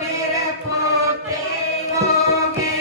मेरे पोते होगे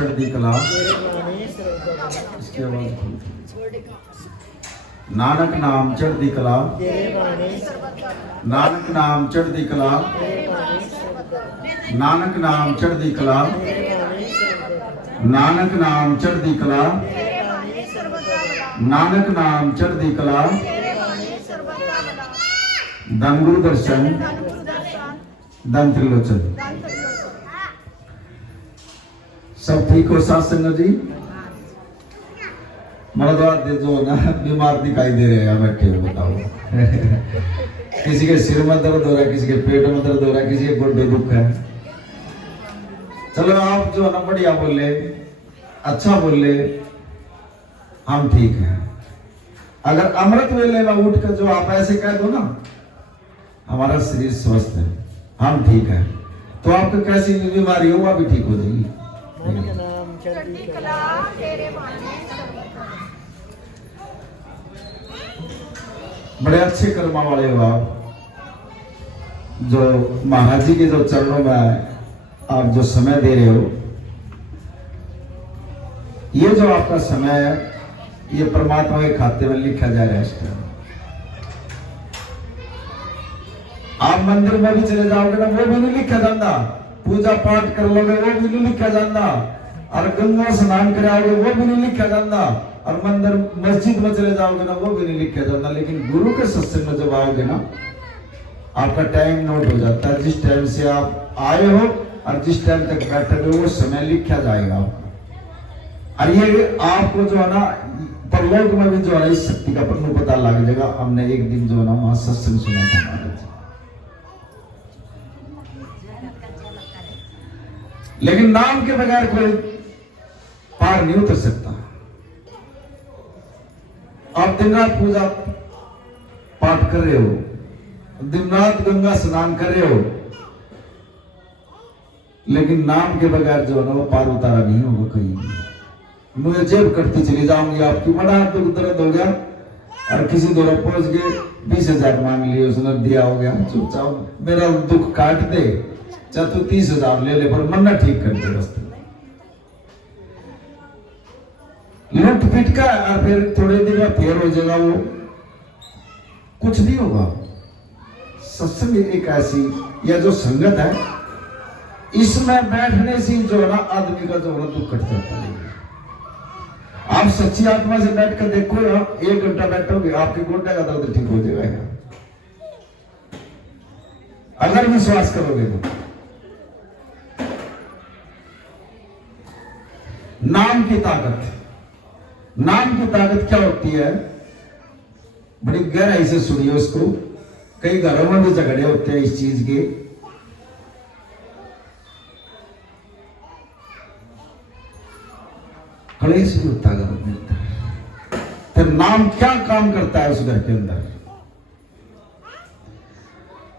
चढ़ती कला, इसकी आवाज नानक नाम चढ़ती कला, नानक नाम चढ़ती कला, नानक नाम चढ़ती कला, नानक नाम चढ़ती कला, नानक नाम चढ़ती कला, धन गुरु दर्शन, धन त्रिलोचन। सब ठीक हो साथ संगत जी? मर्द जो ना बीमार दिखाई दे रहे हैं बैठे हो, बताओ। किसी के सिर में दर्द हो रहा है, किसी के पेट में दर्द हो रहा है, किसी के गोड्डे दुख है। चलो आप जो है ना बढ़िया बोले, अच्छा बोले, हम ठीक हैं। अगर अमृत वेले में उठ कर जो आप ऐसे कह दो ना हमारा शरीर स्वस्थ है, हम ठीक है, तो आपको कैसी भी बीमारी हो वह भी ठीक हो जाएगी। बड़े अच्छे कर्मा वाले हो आप, जो महाराज जी के जो चरणों में आप जो समय दे रहे हो, ये जो आपका समय है ये परमात्मा के खाते में लिखा जा रहा है। आप मंदिर में भी चले जाओगे ना वो भी नहीं लिखा जाता, पूजा पाठ कर लोगे वो भी नहीं लिखा जाता, और गंगा स्नान कराओगे वो भी नहीं लिखा जाता, और मंदिर मस्जिद में चले जाओगे ना वो भी नहीं लिखा जाता। लेकिन गुरु के सत्संग में जब आओगे ना आपका टाइम नोट हो जाता है, जिस टाइम से आप आए हो और जिस टाइम तक बैठोगे वो समय लिखा जाएगा आपका। और ये आपको जो है ना परलोक में भी जो है इस शक्ति का प्रभु पता लग जाएगा। हमने एक दिन जो है ना वहां सत्संग सुना था महाराज, लेकिन नाम के बगैर कोई पार नहीं उतर सकता। आप दिन रात पूजा पाठ कर रहे हो, दिन रात गंगा स्नान कर रहे हो, लेकिन नाम के बगैर जो है ना वो पार उतारा नहीं होगा कहीं। मुझे जेब कटती चली जाऊंगी आपकी, बड़ा दुख दर्द हो गया और किसी दौरा पहुंच गए 20,000 मांग लिए, उसने दिया हो गया, चुपचाप मेरा दुख काट दे, चाहे तू 30,000 ले ले पर मन्ना ठीक कर दे बस। लूट पीट का और फिर थोड़े दिन में फेर हो जाएगा, वो कुछ नहीं होगा। सत्संग एक ऐसी या जो संगत है इसमें बैठने से जो ना आदमी का जो दुख कट जाता है। आप सच्ची आत्मा से बैठ कर देखो, 1 घंटा बैठोगे आपके गोड्डे का दर्द ठीक हो जाएगा अगर विश्वास करोगे तो। नाम की ताकत, नाम की ताकत क्या होती है बड़ी गहराई से सुनिए उसको। कई घरों में भी झगड़े होते हैं इस चीज के। कलेश भी होता है घर में, फिर नाम क्या काम करता है उस घर के अंदर,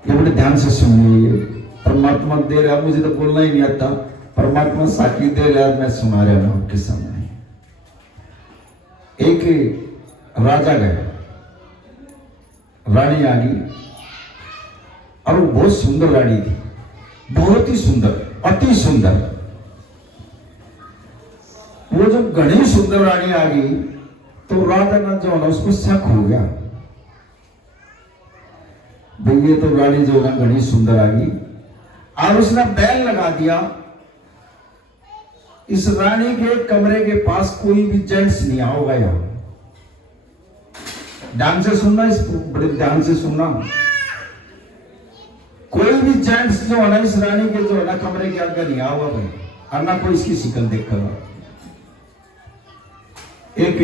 ये बड़े ध्यान से सुनिए। परमात्मा दे रहा, मुझे तो बोलना ही नहीं आता, परमात्मा साक्षी दे रहा, मैं सुना रहा हूं आपके सामने। एक राजा गए, रानी आ गई और वो बहुत सुंदर रानी थी, बहुत ही सुंदर, अति सुंदर। वो जब घनी सुंदर रानी आ गई तो राजा ना जो ना उसको शक हो गया, भाई ये तो रानी जो ना घनी सुंदर आ गई, और उसने बैल लगा दिया। इस रानी के कमरे के पास कोई भी जेंट्स नहीं आओगा। यहां ध्यान से सुनना, इसको बड़े ध्यान से सुनना। कोई भी जेंट्स जो है ना इस रानी के जो है ना कमरे के आगे नहीं आओगा भाई, और ना कोई इसकी शिकल देखकर। एक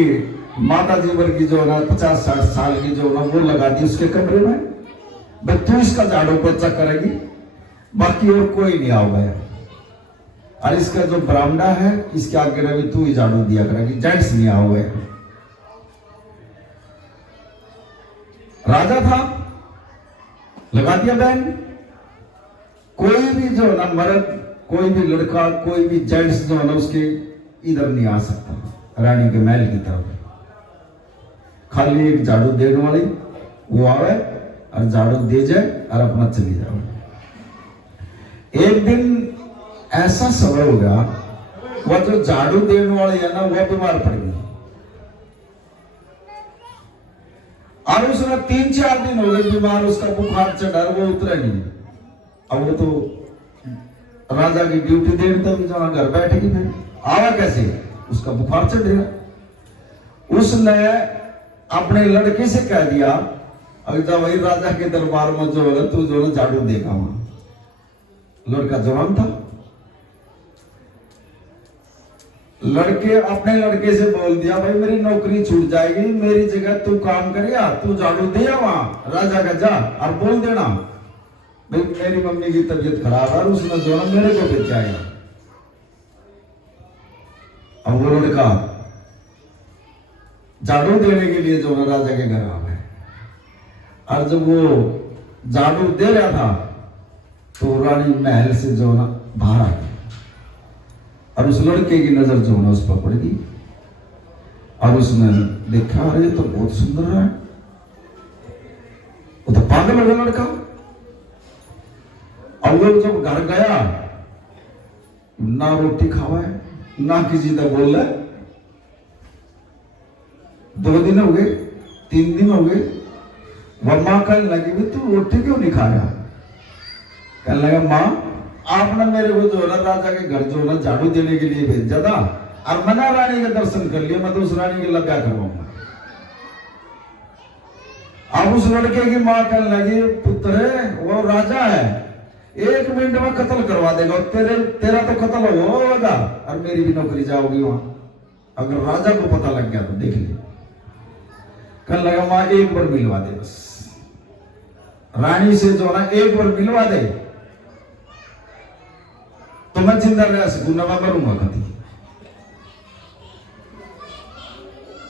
माता जी वर्गी जो है ना 50-60 साल की जो ना वो लगा दी उसके कमरे में, भाई तू इसका झाड़ू पोछा करेगी, बाकी और कोई नहीं आओगा। और इसका जो बरामदा है इसके आगे रवि तू ही झाड़ू दिया करेगी, जेंट्स नहीं आओगे। राजा था, लगा दिया बैन। कोई भी जो है ना मर्द, कोई भी लड़का, कोई भी जेंट्स जो है ना उसके इधर नहीं आ सकता रानी के महल की तरफ। खाली एक झाड़ू देने वाली वो आवे और झाड़ू दे जाए और अपना चली जाओ। एक दिन ऐसा समय हो गया, वह जो झाड़ू देने वाली है ना वह बीमार पड़ गई और उसने 3-4 दिन हो गए बीमार, उसका बुखार चढ़ा, वो उतरा नहीं। अब वो तो राजा की ड्यूटी देने तक जो घर बैठेगी, फिर आवा कैसे, उसका बुखार चढ़ेगा। उसने अपने लड़के से कह दिया, अगर जब वही राजा के दरबार में जो है तू जो झाड़ू देगा। वहां लड़का जवान था, लड़के अपने लड़के से बोल दिया, भाई मेरी नौकरी छूट जाएगी, मेरी जगह तू काम करेगा, तू झाड़ू दिया वहां राजा का, जा और बोल देना भाई मेरी मम्मी की तबीयत खराब है, उसने जो है मेरे को भेजाएगा। अब वो लड़का झाड़ू देने के लिए जो है राजा के घर आ गए, और जब वो झाड़ू दे रहा था तो रानी महल से जो ना बाहर आ गई और उस लड़के की नजर जो ना उस पर पड़ गई और उसने देखा, अरे ये तो बहुत सुंदर है, वो तो पागल हो गया लड़का। और वो जब घर गया ना रोटी खावा है ना किसी का बोल रहा है, 2 दिन हो गए, 3 दिन हो गए, वह मां कहने लगी भी तू रोटी क्यों नहीं खाया? कहने लगा मां आपने मेरे को जो है ना राजा के घर जो है ना झाड़ू देने के लिए भेजा था और मैंने रानी के दर्शन कर लिया, मैं तो उस रानी के लगा करवाऊंगा। अब उस लड़के की मां कहने लगी पुत्र वो राजा है, 1 मिनट में कत्ल करवा देगा, तेरा तो कत्ल होगा और मेरी भी नौकरी जाओगी वहां, अगर राजा को पता लग गया तो देख ले। कहने लगा मां 1 बार मिलवा दे, बस रानी से जो ना 1 बार मिलवा दे तो मैं जिंदा रह सकूं, ना मैं मरूंगा कभी।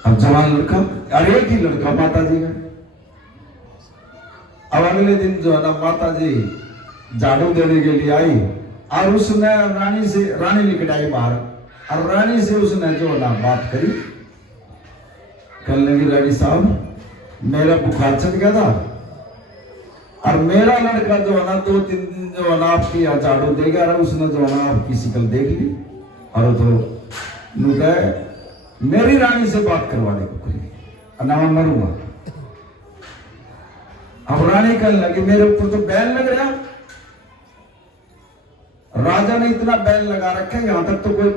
अब जवान लड़का, अरे एक ही लड़का माता जी का। अब अगले दिन जो है ना माता जी झाड़ू देने के लिए आई और उसने रानी निकट आई बाहर और रानी से उसने जो है ना बात करी। कहने लगी रानी साहब मेरा बुखार चढ़ गया था और मेरा लड़का जो है ना 2-3 दिन जो है ना आपकी यहाँ झाड़ू देगा और उसने जो है ना आपकी शिकल देख ली और तो मेरी रानी से बात करवा दे और ना मैं मरूंगा। अब रानी कहने लगी मेरे ऊपर तो बैन लग रहा, राजा ने इतना बैन लगा रखा है, यहां तक तो कोई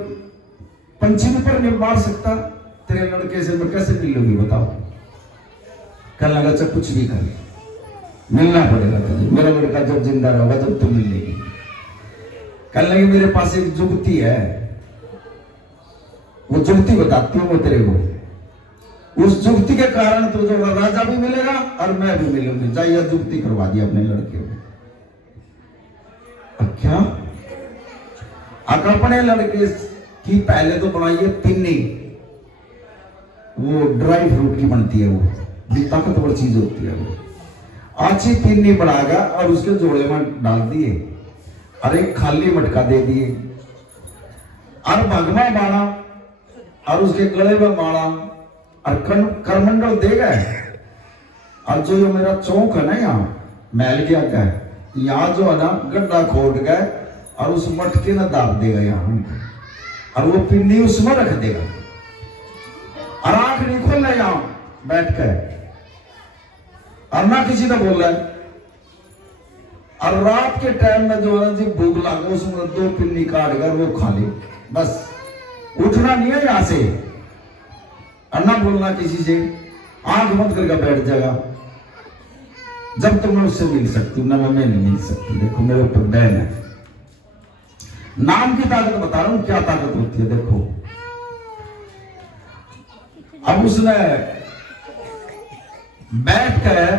पंछी पर नहीं मार सकता, तेरे लड़के से मैं कैसे मिल लूंगी बताओ। कहने लगा अच्छा कुछ भी कर मिलना पड़ेगा तुझे, मेरा लड़का जब जिंदा रहेगा जब तुम मिलेगी। कहने लगे मेरे पास एक जुगती है, वो जुगती बताती हूँ मैं तेरे को, उस जुगती के कारण तुझे राजा भी मिलेगा और मैं भी मिलूंगी, जाइए जुगती करवा दिया अपने लड़के को। अब क्या अपने लड़के की पहले तो बनाइए पिन्नी, वो ड्राई फ्रूट की बनती है, वो ताकतवर चीज होती है, वो अच्छी पिन्नी बनाएगा और उसके जोड़े में डाल दिए और एक खाली मटका दे दिए और भगवा बाड़ा और उसके गले में माला और करमंडल दे गए। और जो ये मेरा चौक है ना यहाँ महल के आगे यहाँ जो है ना गड्ढा खोद गए और उस मटके में दाब देगा यहाँ और वो पिन्नी उसमें रख देगा और आंख नहीं खोल रहा यहाँ बैठ कर और ना किसी ने बोल रहा है। और रात के टाइम में जो है ना जी भूख लगा उसमें 2 पिन्नी काट कर वो खा ली, बस उठना नहीं है यहां से और ना बोलना किसी से, आंख बंद करके बैठ जाएगा जब तक मैं उससे मिल सकती हूँ ना मैं नहीं मिल सकती। देखो मेरे ऊपर बैन है, नाम की ताकत बता रहा हूं क्या ताकत होती है। देखो अब उसने बैठ कर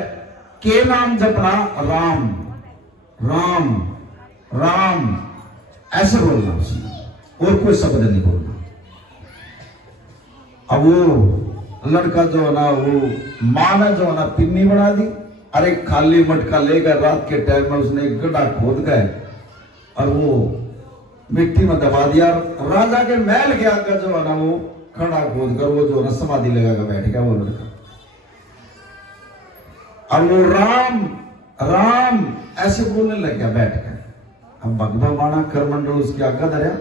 के नाम जपना, राम राम राम ऐसे बोलना उसने, और कोई शब्द नहीं बोलना। अब वो लड़का जो है ना वो मां ने जो है ना पिन्नी बना दी, अरे खाली मटका लेकर रात के टाइम में उसने एक गड्ढा खोद गए और वो मिट्टी में दबा दिया। राजा के महल के आकर जो है ना वो खड़ा खोद कर वो जो है ना समाधि लगा कर बैठ गया वो लड़का। और वो राम राम ऐसे बोलने लग गया बैठ कर। अब भगवा माना करमंडल उसके आगे धरा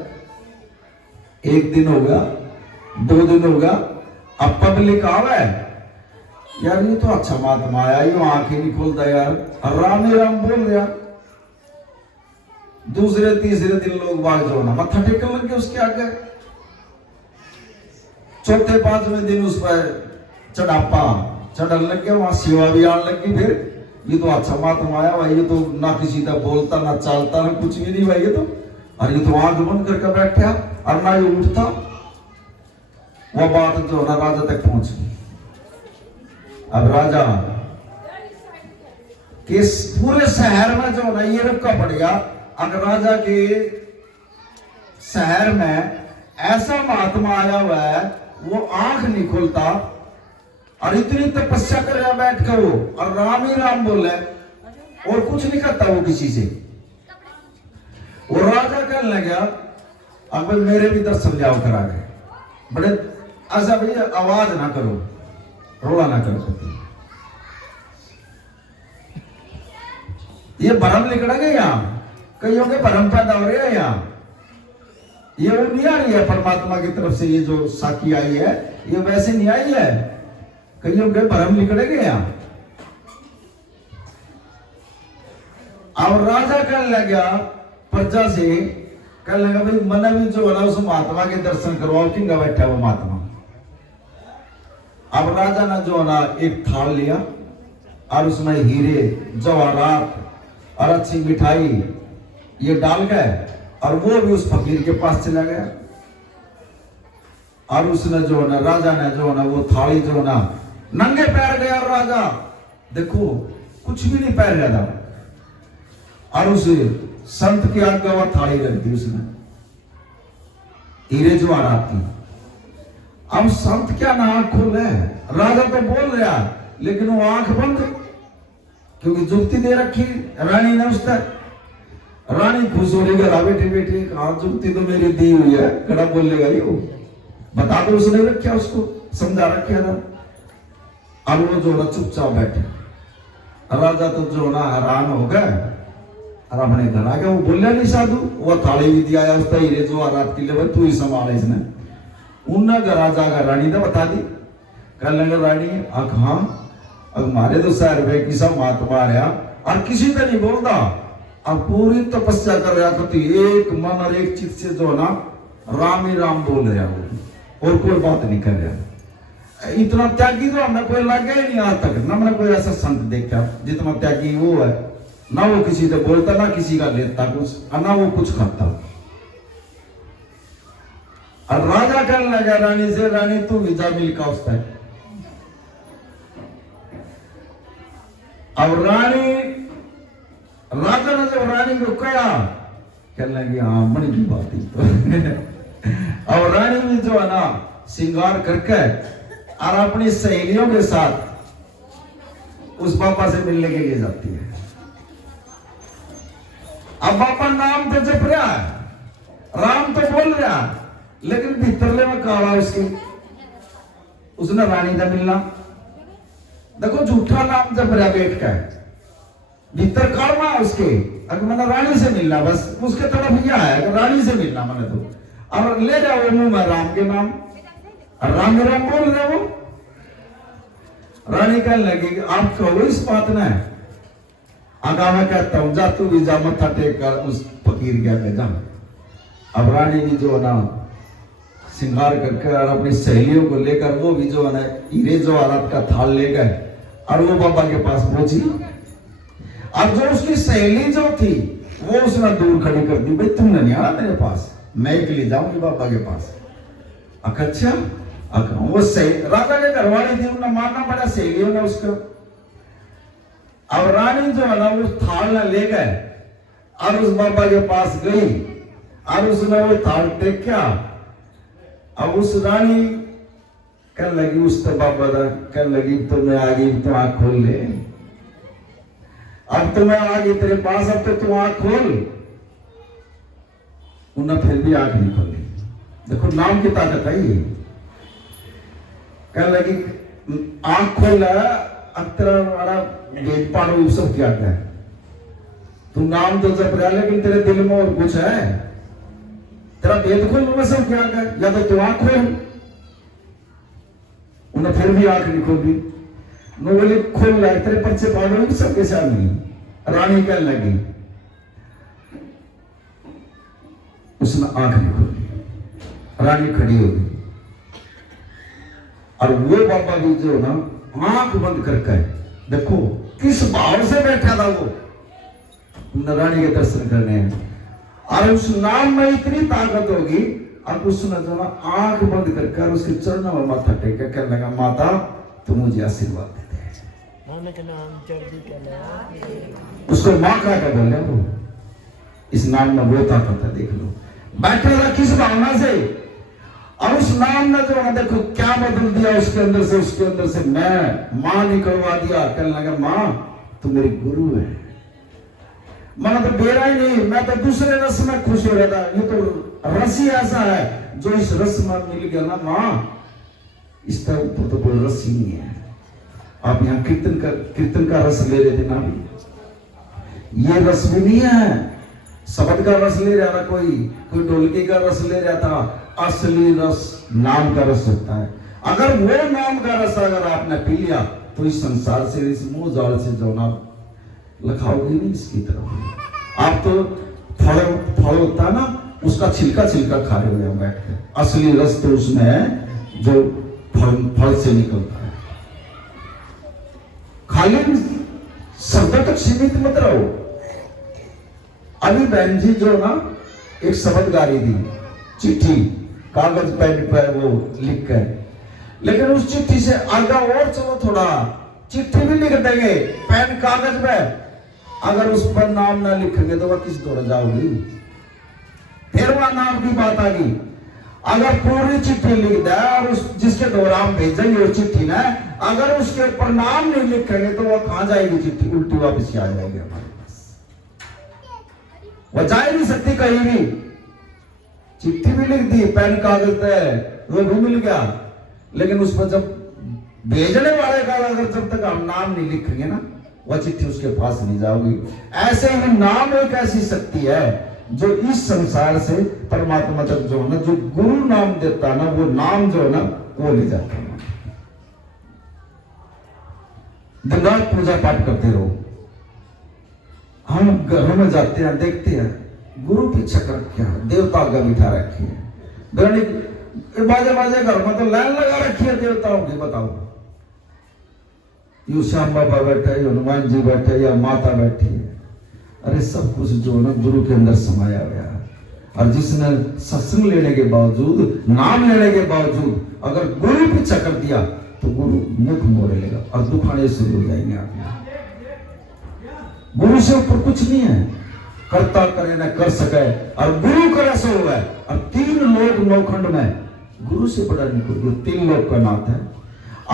एक दिन हो गया, 2 दिन हो गया, अब पब्लिक आवे यार ये तो अच्छा महात्मा आया, ये आंखें नहीं खोलता यार, राम ही राम बोल रहा। दूसरे तीसरे दिन लोग बाग जो ना मत्था टेकने लगे उसके आगे। चौथे पांचवें दिन उस पर चढ़ापा चढ़ने लग गया, वहां सेवा भी आने लगी। फिर ये तो अच्छा महात्मा आया भाई, ये तो ना किसी का बोलता ना चलता ना कुछ भी नहीं भाई, ये तो और ये तो आंख बंद करके बैठा और ना ये उठता। वह बात जो ना राजा तक पहुंच गई। अब राजा के पूरे शहर में जो ना ये रुका पड़ गया। अगर राजा के शहर में ऐसा महात्मा आया हुआ है, वो आंख नहीं खोलता और इतनी तपस्या कर रहा बैठ कर वो, और राम ही राम बोले और कुछ नहीं करता वो किसी से। वो राजा कहने लगा अब मेरे भी दर्शन जाओ करा गए, बड़े ऐसा भैया आवाज ना करो, रोला ना करो, ये भरम निकलेंगे यहाँ, कईयों के भरम पैदा हो रहे हैं यहाँ। ये वो नहीं आ रही है परमात्मा की तरफ से, ये जो साकी आई है ये वैसे नहीं आई है, कईयों के भरम निकलेंगे यहाँ। अब राजा कहने लगा प्रजा से, कहने लगा भाई मन भी जो है ना उस महात्मा के दर्शन करवाओ, किंगा बैठा वो महात्मा। अब राजा ने जो है ना एक थाल लिया और उसमें हीरे जवाहरात और अच्छी मिठाई ये डाल गए, और वो भी उस फकीर के पास चला गया। और उसने जो है ना राजा ने जो है ना वो थाली जो है ना नंगे पैर गया, और राजा देखो कुछ भी नहीं पैर रहा था, और उस संत के आगे वह थाली रख दी उसने हीरे जवाहरात की। अब संत क्या ना आंख खोले, राजा तो बोल रहा लेकिन वो आंख बंद, क्योंकि जुक्ति दे रखी रानी ने उस तक। रानी खुश हो रही घर बेटे बेटे, कहा जुक्ति तो मेरी दी हुई है, कड़ा बोलेगा ये बता दो, उसने रखा उसको समझा रखा था। अब वो जो ना चुपचाप बैठे, राजा तो जो ना हैरान हो गए और अपने घर आ गया। वो बोलिया नहीं साधु, वो थाली भी दिया उसका हीरे जवाहरात के लिए, तू ही संभाल इसने। उन्हें घर आ जाकर रानी ने बता दी, कह लगे रानी अख हाँ अब हमारे तो 100 रुपए की सब महात्मा रहा और किसी का नहीं बोलता, अब पूरी तपस्या कर रहा था, एक मन और एक चित्त से जो ना राम ही राम बोल रहा वो, और कोई बात नहीं कर रहा। इतना त्यागी तो हमने कोई लगा ही नहीं आज तक, ना मैंने कोई ऐसा संत देखा जितना त्यागी वो है, ना वो किसी से बोलता ना किसी का लेता कुछ, ना वो कुछ खाता। और राजा कहने लगा रानी से, रानी तू विजा मिल का उसका। अब रानी राजा ने जब रानी को कहा, कहने लगी हाँ मन की बात ही। अब रानी भी जो है ना श्रृंगार करके और अपनी सहेलियों के साथ उस बाबा से मिलने के लिए जाती है। अब बाबा नाम तो जप रहा है, राम तो बोल रहा, लेकिन भीतरले में काला उसके, उसने रानी से मिलना, देखो झूठा नाम जप रहा बैठ का, भीतर काला उसके, अगर मैंने रानी से मिलना, बस उसके तरफ यह है कि रानी से मिलना मैंने तो, और ले जाओ मुंह में राम के नाम, और राम राम बोल रहे वो। रानी कहने लगी आप कहो इस बात ने, आगा मैं कहता हूं जा तू भी जा मत्था टेक कर उस फकीर के आगे जा। अब रानी भी जो है ना श्रृंगार करके और अपनी सहेलियों को लेकर वो भी जो है ना हीरे जवाहरात का थाल ले गए और वो बाबा के पास पहुंची। अब जो उसकी सहेली जो थी वो उसने दूर खड़ी कर दी, भाई तुमने नहीं आना मेरे पास, मैं एक ले जाऊंगी बाबा के पास। अच्छा वो सही राजा के घरवाली थी, उन्हें मारना पड़ा सहेलियों ने उसको। अब रानी जो है ना उस थाल ने ले गए और उस बाबा के पास गई और उसने वो थाल देखा। अब उस रानी कहने लगी उस तो बाबा कहने लगी तो मैं आ गई, तो आंख खोल ले, अब तो मैं आ गई तेरे पास, अब तो तू आंख खोल। उन्हें फिर भी आंख नहीं खोली। देखो नाम की ताकत है ये। कहने लगी आंख खोल, अब तेरा बड़ा गेट पाड़ो सब क्या है, तू नाम तो जप रहा लेकिन तेरे दिल में और कुछ है। तेरा भेद खोल, मैं सब क्या कर, या तो तू आंख खोल। उन्हें फिर भी आंख नहीं खोली। नो बोले खोल लाए, तेरे पर्चे पागल सबके सामने। रानी कहने लगी, उसने आंख नहीं खोली। रानी खड़ी हो गई और वो बाबा भी जो ना आंख बंद करके, देखो किस भाव से बैठा था वो रानी के दर्शन करने हैं। और उस नाम में इतनी ताकत होगी, अब उसने जो ना आंख बंद करके और उसके चरणों में माथा टेक के कहने लगा, माता तुम मुझे आशीर्वाद दे दे। उसको माँ कहा क्या बोले वो, इस नाम में वो ताकत है। देख लो बैठा था किस भावना से, और उस नाम ने जो है देखो क्या बदल दिया उसके अंदर से। उसके अंदर से मैं मां निकलवा दिया। कहने लगा, मां तू मेरी गुरु है। मैंने तो बेरा ही नहीं, मैं तो दूसरे रस में खुश हो रहा था। ये तो रस ही ऐसा है जो इस रस में मिल गया ना मां, इसका ऊपर तो कोई रस ही नहीं है। आप यहाँ कीर्तन का रस ले रहे थे ना, ये रस भी नहीं है। शब्द का रस ले रहा था कोई ढोलकी का रस ले रहा था। असली रस नाम का रस होता है। अगर वो नाम का रस अगर आपने पी लिया तो इस संसार से, इस मुंह जाल से जो ना लखाओगे नहीं इसकी तरफ। आप तो फल होता है ना, उसका छिलका खा रहे हो बैठ के। असली रस तो उसमें है जो फल से निकलता है। खाली शब्द तक सीमित मत रहो। अभी बहन जी जो ना एक शब्द गा रही थी, चिट्ठी कागज पेन पर वो लिख कर, लेकिन उस चिट्ठी से आगे और चलो थोड़ा, चिट्ठी भी लिख देंगे पेन कागज में, अगर उस पर नाम ना लिखेंगे तो वह किस दौड़ जाओगी। फिर वह नाम की बात आ गई। अगर पूरी चिट्ठी लिख दे और उस जिसके दौरान भेजेंगे उस चिट्ठी ना, अगर उसके ऊपर नाम नहीं लिखेंगे तो वह कहां जाएगी चिट्ठी, उल्टी वापस आ जाएगी हमारे पास। वह जा ही नहीं सकती कहीं भी। चिट्ठी भी लिख दी, पेन कागज पे वो भी मिल गया, लेकिन उस पर जब भेजने वाले का अगर जब तक हम नाम नहीं लिखेंगे ना, वह चिट्ठी उसके पास नहीं जाओगी। ऐसे ही नाम एक ऐसी शक्ति है जो इस संसार से परमात्मा तक जो है ना, जो गुरु नाम देता है ना, वो नाम जो है ना वो ले जाता है। दिन रात पूजा पाठ करते रहो। हम घरों में जाते हैं, देखते हैं गुरु की चक्र क्या है, देवता आगे बिठा रखी है। बाजे घर में तो लाइन लगा रखी है देवताओं की। बताओ, यू श्याम बाबा बैठे, हनुमान जी बैठे, या माता बैठी है। अरे सब कुछ जो ना गुरु के अंदर समाया गया है। और जिसने सत्संग लेने के बावजूद, नाम लेने के बावजूद अगर गुरु पे चक्कर दिया तो गुरु मुख मोड़ लेगा और दुखाने शुरू हो जाएंगे आप। गुरु से ऊपर कुछ नहीं है। करता करे न कर सके और गुरु करे सो है। और 3 लोक नौखंड में गुरु से बड़ा नहीं कोई। 3 लोक का नाथ है।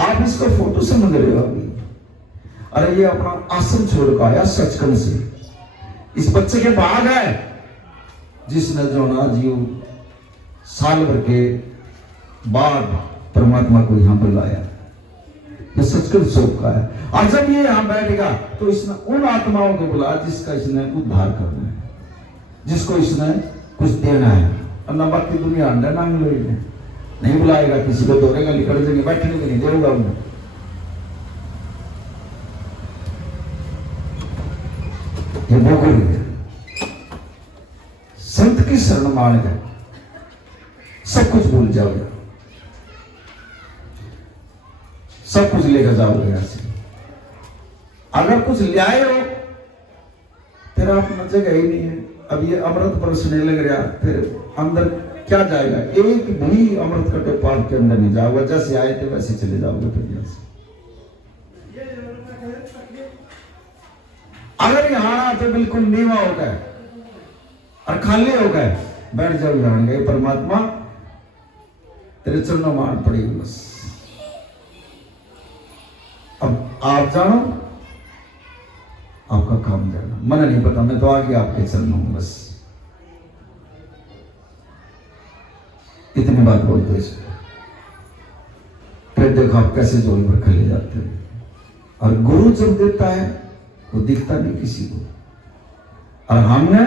आप इसको फोटो समझ रहे हो अभी। अरे ये अपना आश्रम छोड़ का आया सचखंड से। इस बच्चे के बाद है जिसने जो ना जीव साल भर के बाद परमात्मा को यहां बुलाया। ये सचखंड शोक का है। और जब ये यहां बैठेगा तो इसने उन आत्माओं को बुलाया जिसका इसने उद्धार करना है, जिसको इसने कुछ देना है। और न बाकी दुनिया अंडा नाम लोग नहीं बुलाएगा, किसी को दौड़ेगा, निकल जाएंगे, बैठने को नहीं देगा उन्हें। ये बोगुल है। संत की शरण मान गए, सब कुछ भूल जाओगे, सब कुछ लेकर जाओगे यहां से। अगर कुछ ले आए हो फिर आप जगह ही नहीं है। अब ये अमृत बरसने लग रहा, फिर अंदर क्या जाएगा? एक भी अमृत का टेपा के अंदर नहीं जाओगे। जैसे आए थे वैसे चले जाओगे। फिर यहां से अगर यहां तो बिल्कुल नीवा हो गए और खाली हो गए, बैठ जाओ यहां गए परमात्मा तेरे चरणों में आन पड़ी बस। अब आप जानो, आपका काम जाना, मन नहीं पता, मैं तो आगे आपके चरणों में बस। इतनी बात बोलते फिर देखो आप कैसे जोड़ पर खले जाते हैं। और गुरु जब देता है वो दिखता नहीं किसी को। और हमने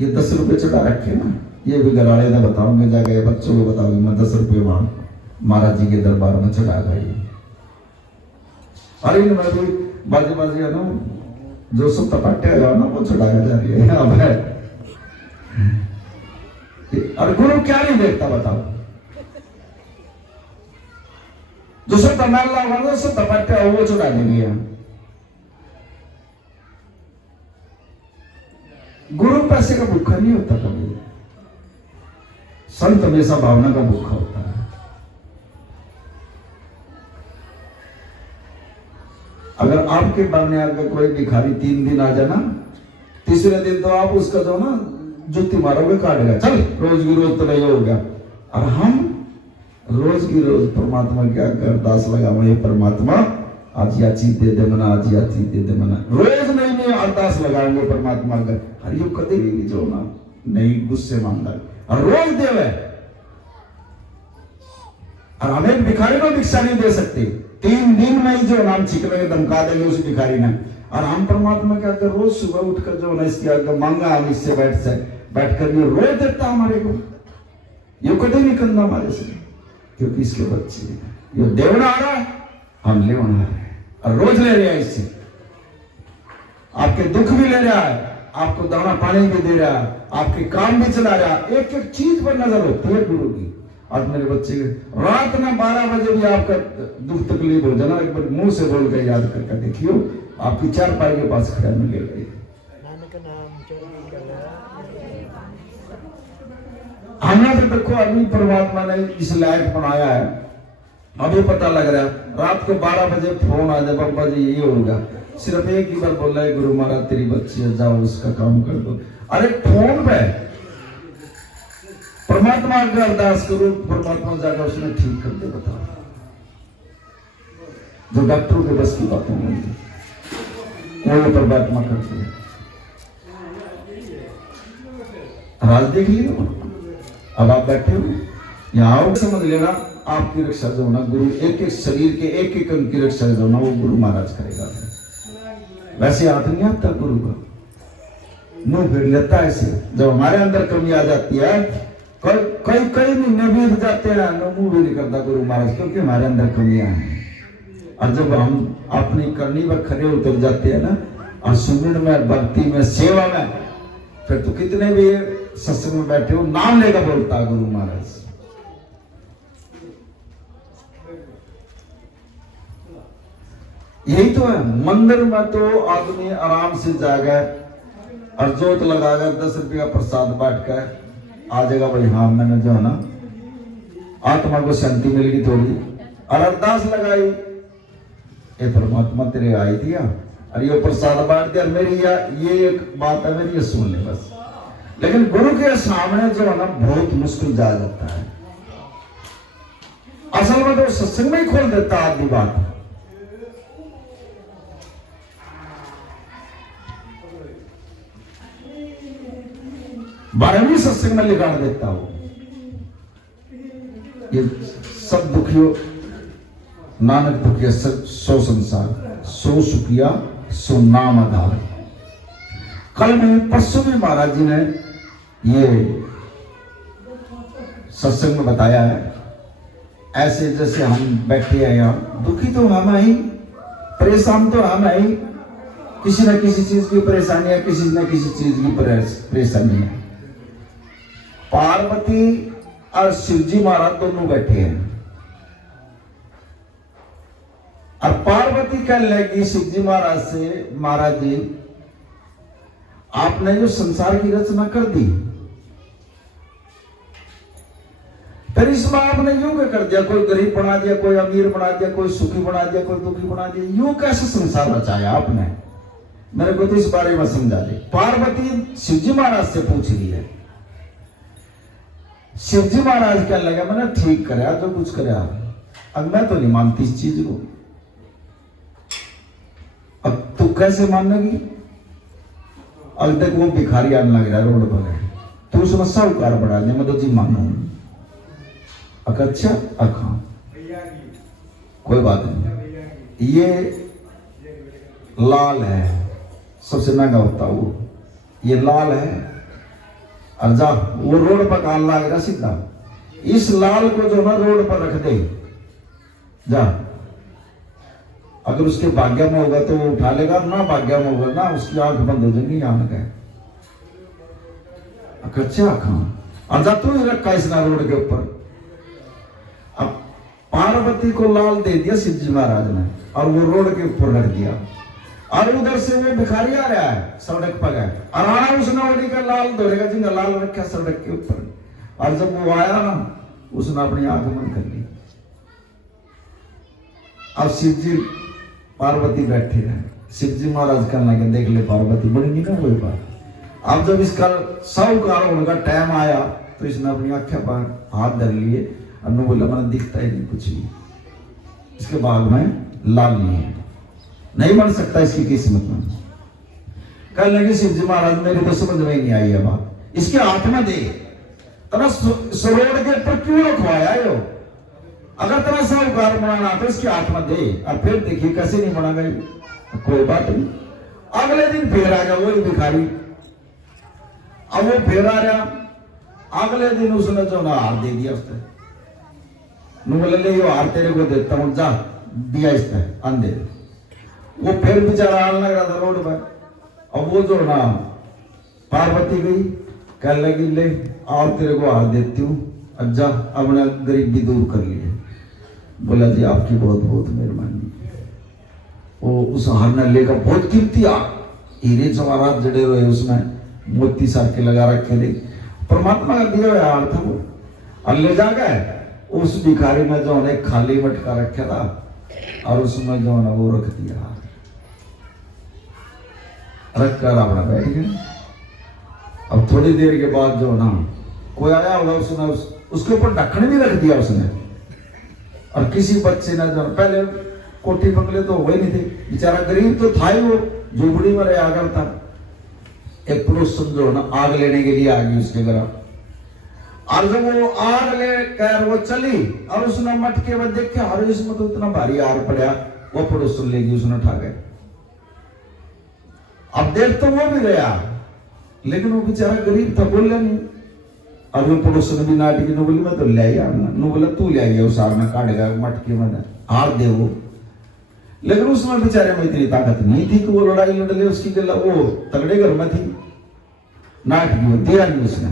ये 10 रुपए चढ़ा रखे ना, ये भी घरवाले ने बताऊंगे, जाके बच्चों को बताऊंगी मैं 10 रुपये वहां महाराज जी के दरबार में चढ़ा गई। अरे मैं भी बाजी बाजी है ना, जो सब तपाटे आ जाओ ना वो चढ़ा के जा रही है अब है। और गुरु क्या नहीं देखता बताओ, जो सब तमाल ला सब तपाटे वो चढ़ा देंगे हम। गुरु पैसे का भूखा नहीं होता कभी, संत हमेशा भावना का भूखा होता है। अगर आपके बामने आकर कोई भिखारी 3 दिन आ जाना, तीसरे दिन तो आप उसका जो ना जुत्ती मारोगे, काटेगा, चल रोज की रोज तो नहीं हो गया। और हम रोज की रोज परमात्मा क्या अरदास लगाओ, ये परमात्मा आज या चीज दे दे मना, आज या चीज दे दे मना। रोज नहीं अरदास लगाओगे परमात्मा का, अरे यो कदे भी जो ना नहीं गुस्से मांगता और रोज देवे। और हमें भिखारी को भिक्षा नहीं दे सकते, 3 दिन में ही जो नाम चिकने धमका देंगे उस भिखारी ने। और हम परमात्मा क्या कर रोज सुबह उठकर जो ना इसकी आगे मांगा, हम इससे बैठकर ये रोज देता हमारे को, ये कदे नहीं करना हमारे से, क्योंकि इसके बच्चे ये देवना आ रहा है, हम ले आ रहे हैं और रोज ले रहे हैं इससे। आपके दुख भी ले रहा है, आपको दाना पानी भी दे रहा है, आपके काम भी चला रहा है, एक एक चीज पर नजर होती है गुरु की। आज मेरे बच्चे रात में 12 बजे भी आपका दुख तकलीफ हो जाना, एक बार मुंह से बोल कर याद करके देखियो, आपकी 4 पाई के पास खड़ा मिलेगा। हमें तो देखो अभी परमात्मा ने इस लायक बनाया है, अभी पता लग रहा है रात को 12 बजे फोन आ जाए, बाबा जी ये होगा, सिर्फ एक ही बार बोल रहा है गुरु महाराज तेरी बच्ची है, जाओ उसका काम कर दो। अरे फोन पे परमात्मा का अरदास करो, परमात्मा जाकर उसने ठीक कर दे। बताओ जो डॉक्टरों के बस की बातें नहीं, वो परमात्मा करते हैं। राज देख लियो, अब आप बैठे हो यहाँ आओ, समझ लेना आपकी रक्षा जो होना गुरु, एक एक शरीर के एक एक अंग की रक्षा जो होना वो गुरु महाराज करेगा। वैसे हाथ नहीं आता गुरु का, मुंह फिर लेता है ऐसे। जब हमारे अंदर कमी आ जाती है, कई महीने बीत जाते हैं, मुंह भी नहीं करता गुरु महाराज, क्योंकि हमारे अंदर कमियां हैं। और जब हम अपनी करनी में खड़े उतर जाते हैं ना, और सुमिरन में, भक्ति में, सेवा में, फिर तो कितने भी सत्संग में बैठे हो नाम लेकर बोलता गुरु महाराज। यही तो है, मंदिर में तो आदमी आराम से जाएगा और जोत लगाकर 10 रुपये का प्रसाद बांट कर आ जाएगा, भाई हाँ मैंने जो है ना आत्मा को शांति मिल गई थोड़ी, और अरदास लगाई, ये परमात्मा तेरे आई दिया और ये प्रसाद बांट दिया, मेरी ये एक बात है मेरी, ये सुन ले बस। लेकिन गुरु के सामने जो है ना बहुत मुश्किल जा जाता है। असल में तो सत्संग में ही खोल देता आदमी बात। बारहवीं सत्संग में लिखा देता हूं, ये सब दुखियों नानक दुखिया सो संसार, सो सुखिया सो नाम आधार। कल में परसों में महाराज जी ने ये सत्संग में बताया है, ऐसे जैसे हम बैठे हैं यहाँ, दुखी तो हम ही, परेशान तो हम ही, किसी न किसी चीज की परेशानी है, किसी न किसी चीज की परेशानी है। पार्वती और शिवजी महाराज दोनों बैठे हैं, और पार्वती कह लेगी शिवजी महाराज से, महाराज जी आपने जो संसार की रचना कर दी, फिर इसमें आपने यूं क्या कर दिया, कोई गरीब बना दिया, कोई अमीर बना दिया, कोई सुखी बना दिया, कोई दुखी बना दिया, यूं कैसे संसार रचाया आपने, मेरे को तो इस बारे में समझा दे। पार्वती शिवजी महाराज से पूछ रही है। शिवजी महाराज क्या लगा, मैंने ठीक कराया जो कुछ कराया, अब मैं तो नहीं मानती इस चीज को, अब तू कैसे मानेगी। अब तक वो भिखारी आने लग रहा है रोड पर, तो उसमें साहूकार बढ़ा दे, मैं तो जी मानू। अच्छा अखा कोई बात नहीं, ये लाल है, सबसे महंगा होता वो, ये लाल है और जा वो रोड पर कान लाग रहा सीधा, इस लाल को जो ना रोड पर रख दे जा, अगर उसके भाग्य में होगा तो वो उठा लेगा, ना भाग्य में होगा ना उसकी आंख बंद हो जाएगी, यहाँ गए कच्चे आंखा और जा तू ही रखा इस रोड के ऊपर। अब पार्वती को लाल दे दिया शिव जी महाराज ने और वो रोड के ऊपर रख दिया, और उधर से वो भिखारी आ रहा है सड़क पर गए और आना उसने वही का लाल धोरेगा जिनका लाल रखा सड़क के ऊपर, और जब वो आया ना उसने अपनी आंख बंद कर ली। अब शिव जी पार्वती बैठे रहे, शिव जी महाराज कहने लगे देख ले पार्वती बनेगी ना कोई बात। अब जब इसका साहूकार होने का टाइम आया तो इसने अपनी आंखें पर हाथ धर लिए और ने बोला मैंने दिखता ही नहीं कुछ भी, इसके बाग में लाल नहीं है, नहीं बन सकता इसकी किस्मत में। कहने लगे शिव जी महाराज मेरी तो समझ में ही नहीं आई है बात, इसके हाथ में दे तेरा सरोवर के ऊपर क्यों रखवाया यो, अगर तेरा साहूकार बनाना तो इसके हाथ में दे और फिर देखिए कैसे नहीं बना गई। कोई बात नहीं, अगले दिन फिर आ गया वही भिखारी, अब वो फिर आ रहा, अगले दिन उसने जो ना हार दे दिया उसने, बोले ले यो हार तेरे को देता हूं जा, दिया इसने अंधे। वो फिर बेचारा आने लग रहा था रोड पर, अब वो जो ना पार्वती गई कहने लगी ले और तेरे को हार देती हूँ, अब जा अपना गरीबी दूर कर लिए। बोला जी आपकी बहुत बहुत मेहरबानी। वो उस हार ने लेकर बहुत कीमती हीरे जवाहरात जड़े हुए उसमें मोती सार के लगा रखे थे, परमात्मा का दिया हुआ हार था वो, और ले जा गए उस भिखारी में जो है खाली मटका रखा था और उसमें जो है वो रख दिया, रख कर अपना बैठ गए। अब थोड़ी देर के बाद जो ना कोई आया होगा, उसने उसके ऊपर ढक्कन भी रख दिया उसने, और किसी बच्चे ने जो पहले कोठी बंगले तो हुए नहीं थे, बेचारा गरीब तो था ही, वो झोपड़ी में रहा करता। एक पुरुष जो ना आग लेने के लिए आ गई उसके घर, और जब वो आग लेकर वो चली और उसने मटके में देखे अरे इसमें तो इतना भारी आग पड़ा, वो पुरुष लेगी उसने उठा गए। अब देख तो वो भी गया लेकिन वो बेचारा गरीब था, बोला नहीं। और वो पुरुष ने भी नाटी ने बोली मैं तो ले आया ना, बोला तू ले आइए उस आग में काटेगा मटके में हार दे वो, लेकिन उसमें बेचारे में इतनी ताकत नहीं थी कि वो लड़ाई लड़ ले, उसकी गला वो तगड़े घर में थी, नाटकी दिया नहीं उसने।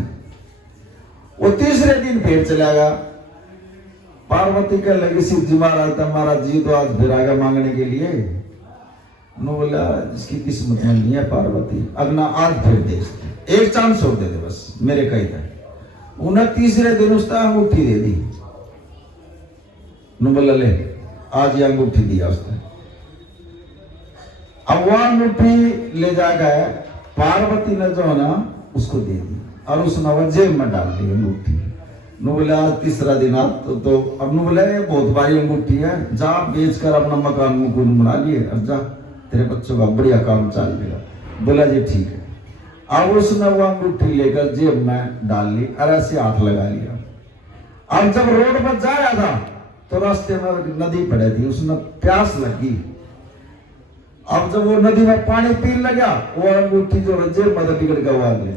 वो तीसरे दिन फिर चला गया, पार्वती कहने लगी शिव जी महाराज था महाराज जी तो आज फिर आएगा मांगने के लिए, बोला इसकी किस्मत में नहीं है पार्वती, अगना आज फिर दे एक चांस और दे दे बस मेरे कही था। उन्हें तीसरे दिन उसने अंगूठी दे दी, बोला ले आज ये अंगूठी दिया उसने। अब वो अंगूठी ले जाकर पार्वती ने जो है ना उसको दे दी और उसने वो जेब में डाल दी अंगूठी। बोला तीसरा दिन तो अब बोला ये बहुत भारी अंगूठी है, जा बेच कर अपना मकान मुकुन बना लिए, अब जा तेरे बच्चों का बढ़िया काम चल गया। बोला जी ठीक है। अब उसने वो अंगूठी लेकर जेब में डाल ली और ऐसे हाथ लगा लिया। अब जब रोड पर जा रहा था तो रास्ते में नदी पड़ी थी, उसने प्यास लगी। अब जब वो नदी में पानी पीने लगा, वो अंगूठी जो जेब में बिगड़ गया, वो आगे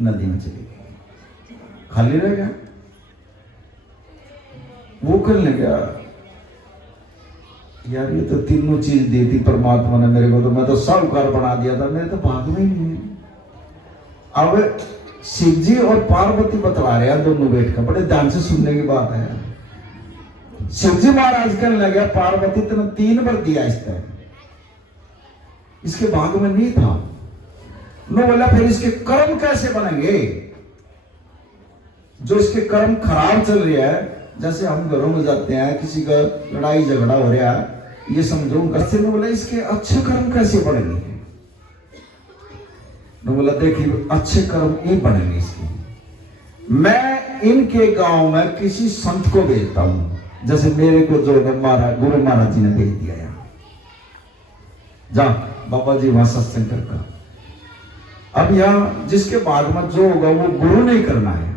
नदी में चली गई, खाली रह गया। वो करने लगा यार ये तो तीनों चीज दी थी परमात्मा ने मेरे को, तो मैं तो साहूकार बना दिया था, मेरे तो भाग में ही नहीं है। अब शिव जी और पार्वती बतला रहे हैं दोनों बैठ कर, बड़े ध्यान से सुनने की बात है। शिव जी महाराज कहने लगे पार्वती तेने 3 बार दिया इसके भाग में नहीं था। नो बोला फिर इसके कर्म कैसे बनेंगे, जो इसके कर्म खराब चल रही है, जैसे हम घरों में जाते हैं किसी का लड़ाई झगड़ा हो रहा है, ये समझो कैसे। नो बोला इसके अच्छे कर्म कैसे बनेंगे, नो बोला देखिए अच्छे कर्म ये बनेंगे इसके, मैं इनके गांव में किसी संत को भेजता हूं, जैसे मेरे को जो गुरु महाराज जी ने भेज दिया यहाँ, जा बाबा जी वहां सत्संग करका। अब यहाँ जिसके बाद में जो होगा वो गुरु नहीं करना है,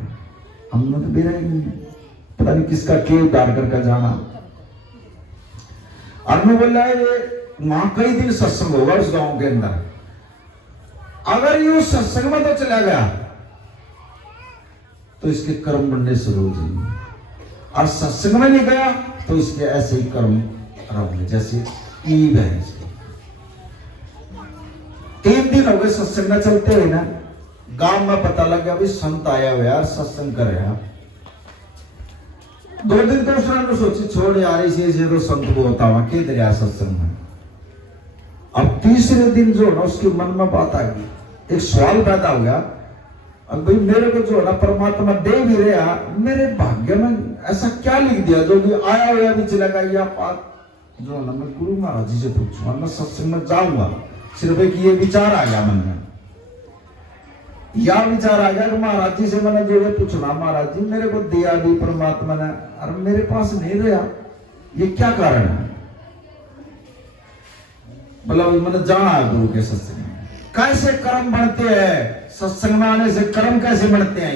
हमने तो बेरा ही नहीं, पता नहीं किसका के उतार करके जाना। और मैं बोल रहा है ये वहां कई दिन सत्संग होगा उस गांव के अंदर, अगर ये उस सत्संग में तो चला गया तो इसके कर्म बनने शुरू हो जाएंगे। और सत्संग में नहीं गया तो इसके ऐसे ही कर्म रहेंगे जैसे ईव है। 3 दिन हो गए सत्संग में चलते हुए ना, गांव में पता लग गया भाई संत आया हुआ यार, सत्संग कर रहे हैं। 2 दिन तो उसने सोची छोड़ यार, इसे तो संत को होता हुआ के दरिया सत्संग में। अब तीसरे दिन जो ना उसके मन में बात आ गई, एक सवाल पैदा हो गया, अब भाई मेरे को जो है ना परमात्मा दे भी रहा, मेरे भाग्य में ऐसा क्या लिख दिया जो भी आया हुआ भी चला गया, या बात जो है ना मैं गुरु महाराज जी से पूछूंगा, मैं सत्संग में जाऊंगा। सिर्फ एक ये विचार आ गया मन में, या विचार आ गया कि महाराज जी से मैंने जो है पूछना, महाराज जी मेरे को दिया भी परमात्मा ने और मेरे पास नहीं रहा, ये क्या कारण है? मतलब मैंने जाना है गुरु के सत्संग में कैसे कर्म बढ़ते हैं, सत्संग में आने से कर्म कैसे बढ़ते हैं,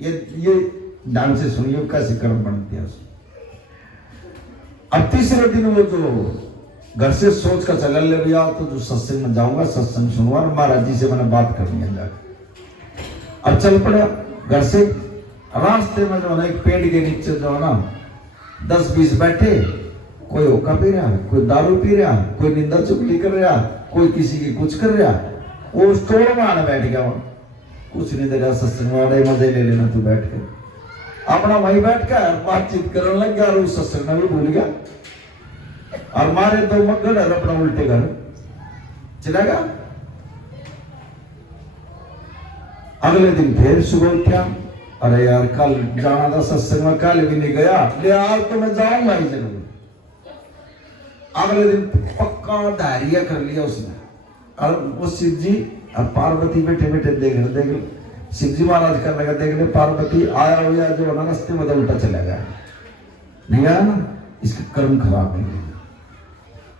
ये ध्यान से सुनिए कैसे कर्म बढ़ते हैं। अब तीसरे दिन वो जो घर से सोच कर चला ले भैया तो जो सत्संग में जाऊंगा, सत्संग सुनूंगा और महाराज जी से मैंने बात करनी है जाकर। अब चल पड़ा घर से, रास्ते में जो है ना एक पेड़ के नीचे जो है ना 10-20 बैठे, कोई होका पी रहा, कोई दारू पी रहा, कोई निंदा चुगली कर रहा, कोई किसी की कुछ कर रहा। वो स्टोर में आने बैठ गया, कुछ नहीं दे रहा, सत्संग वाले मजे ले लेना तू बैठ कर, अपना वहीं बैठ कर बातचीत करने लग गया और उस सत्संग में भी भूल गया और मारे 2 मक्कड़ और अपना उल्टे घर चला गया। अगले दिन फिर सुबह उठा, अरे यार कल जाना था सत्संग में, कल भी नहीं गया, ले आज तो मैं जाऊंगा ही जरूर। अगले दिन पक्का धैर्य कर लिया उसने, और वो शिव जी और पार्वती बैठे बैठे देख रहे, शिव जी महाराज कर लगा देख ले पार्वती आया हुआ जो ना रास्ते में उल्टा चला गया, नहीं आया ना, इसके कर्म खराब नहीं।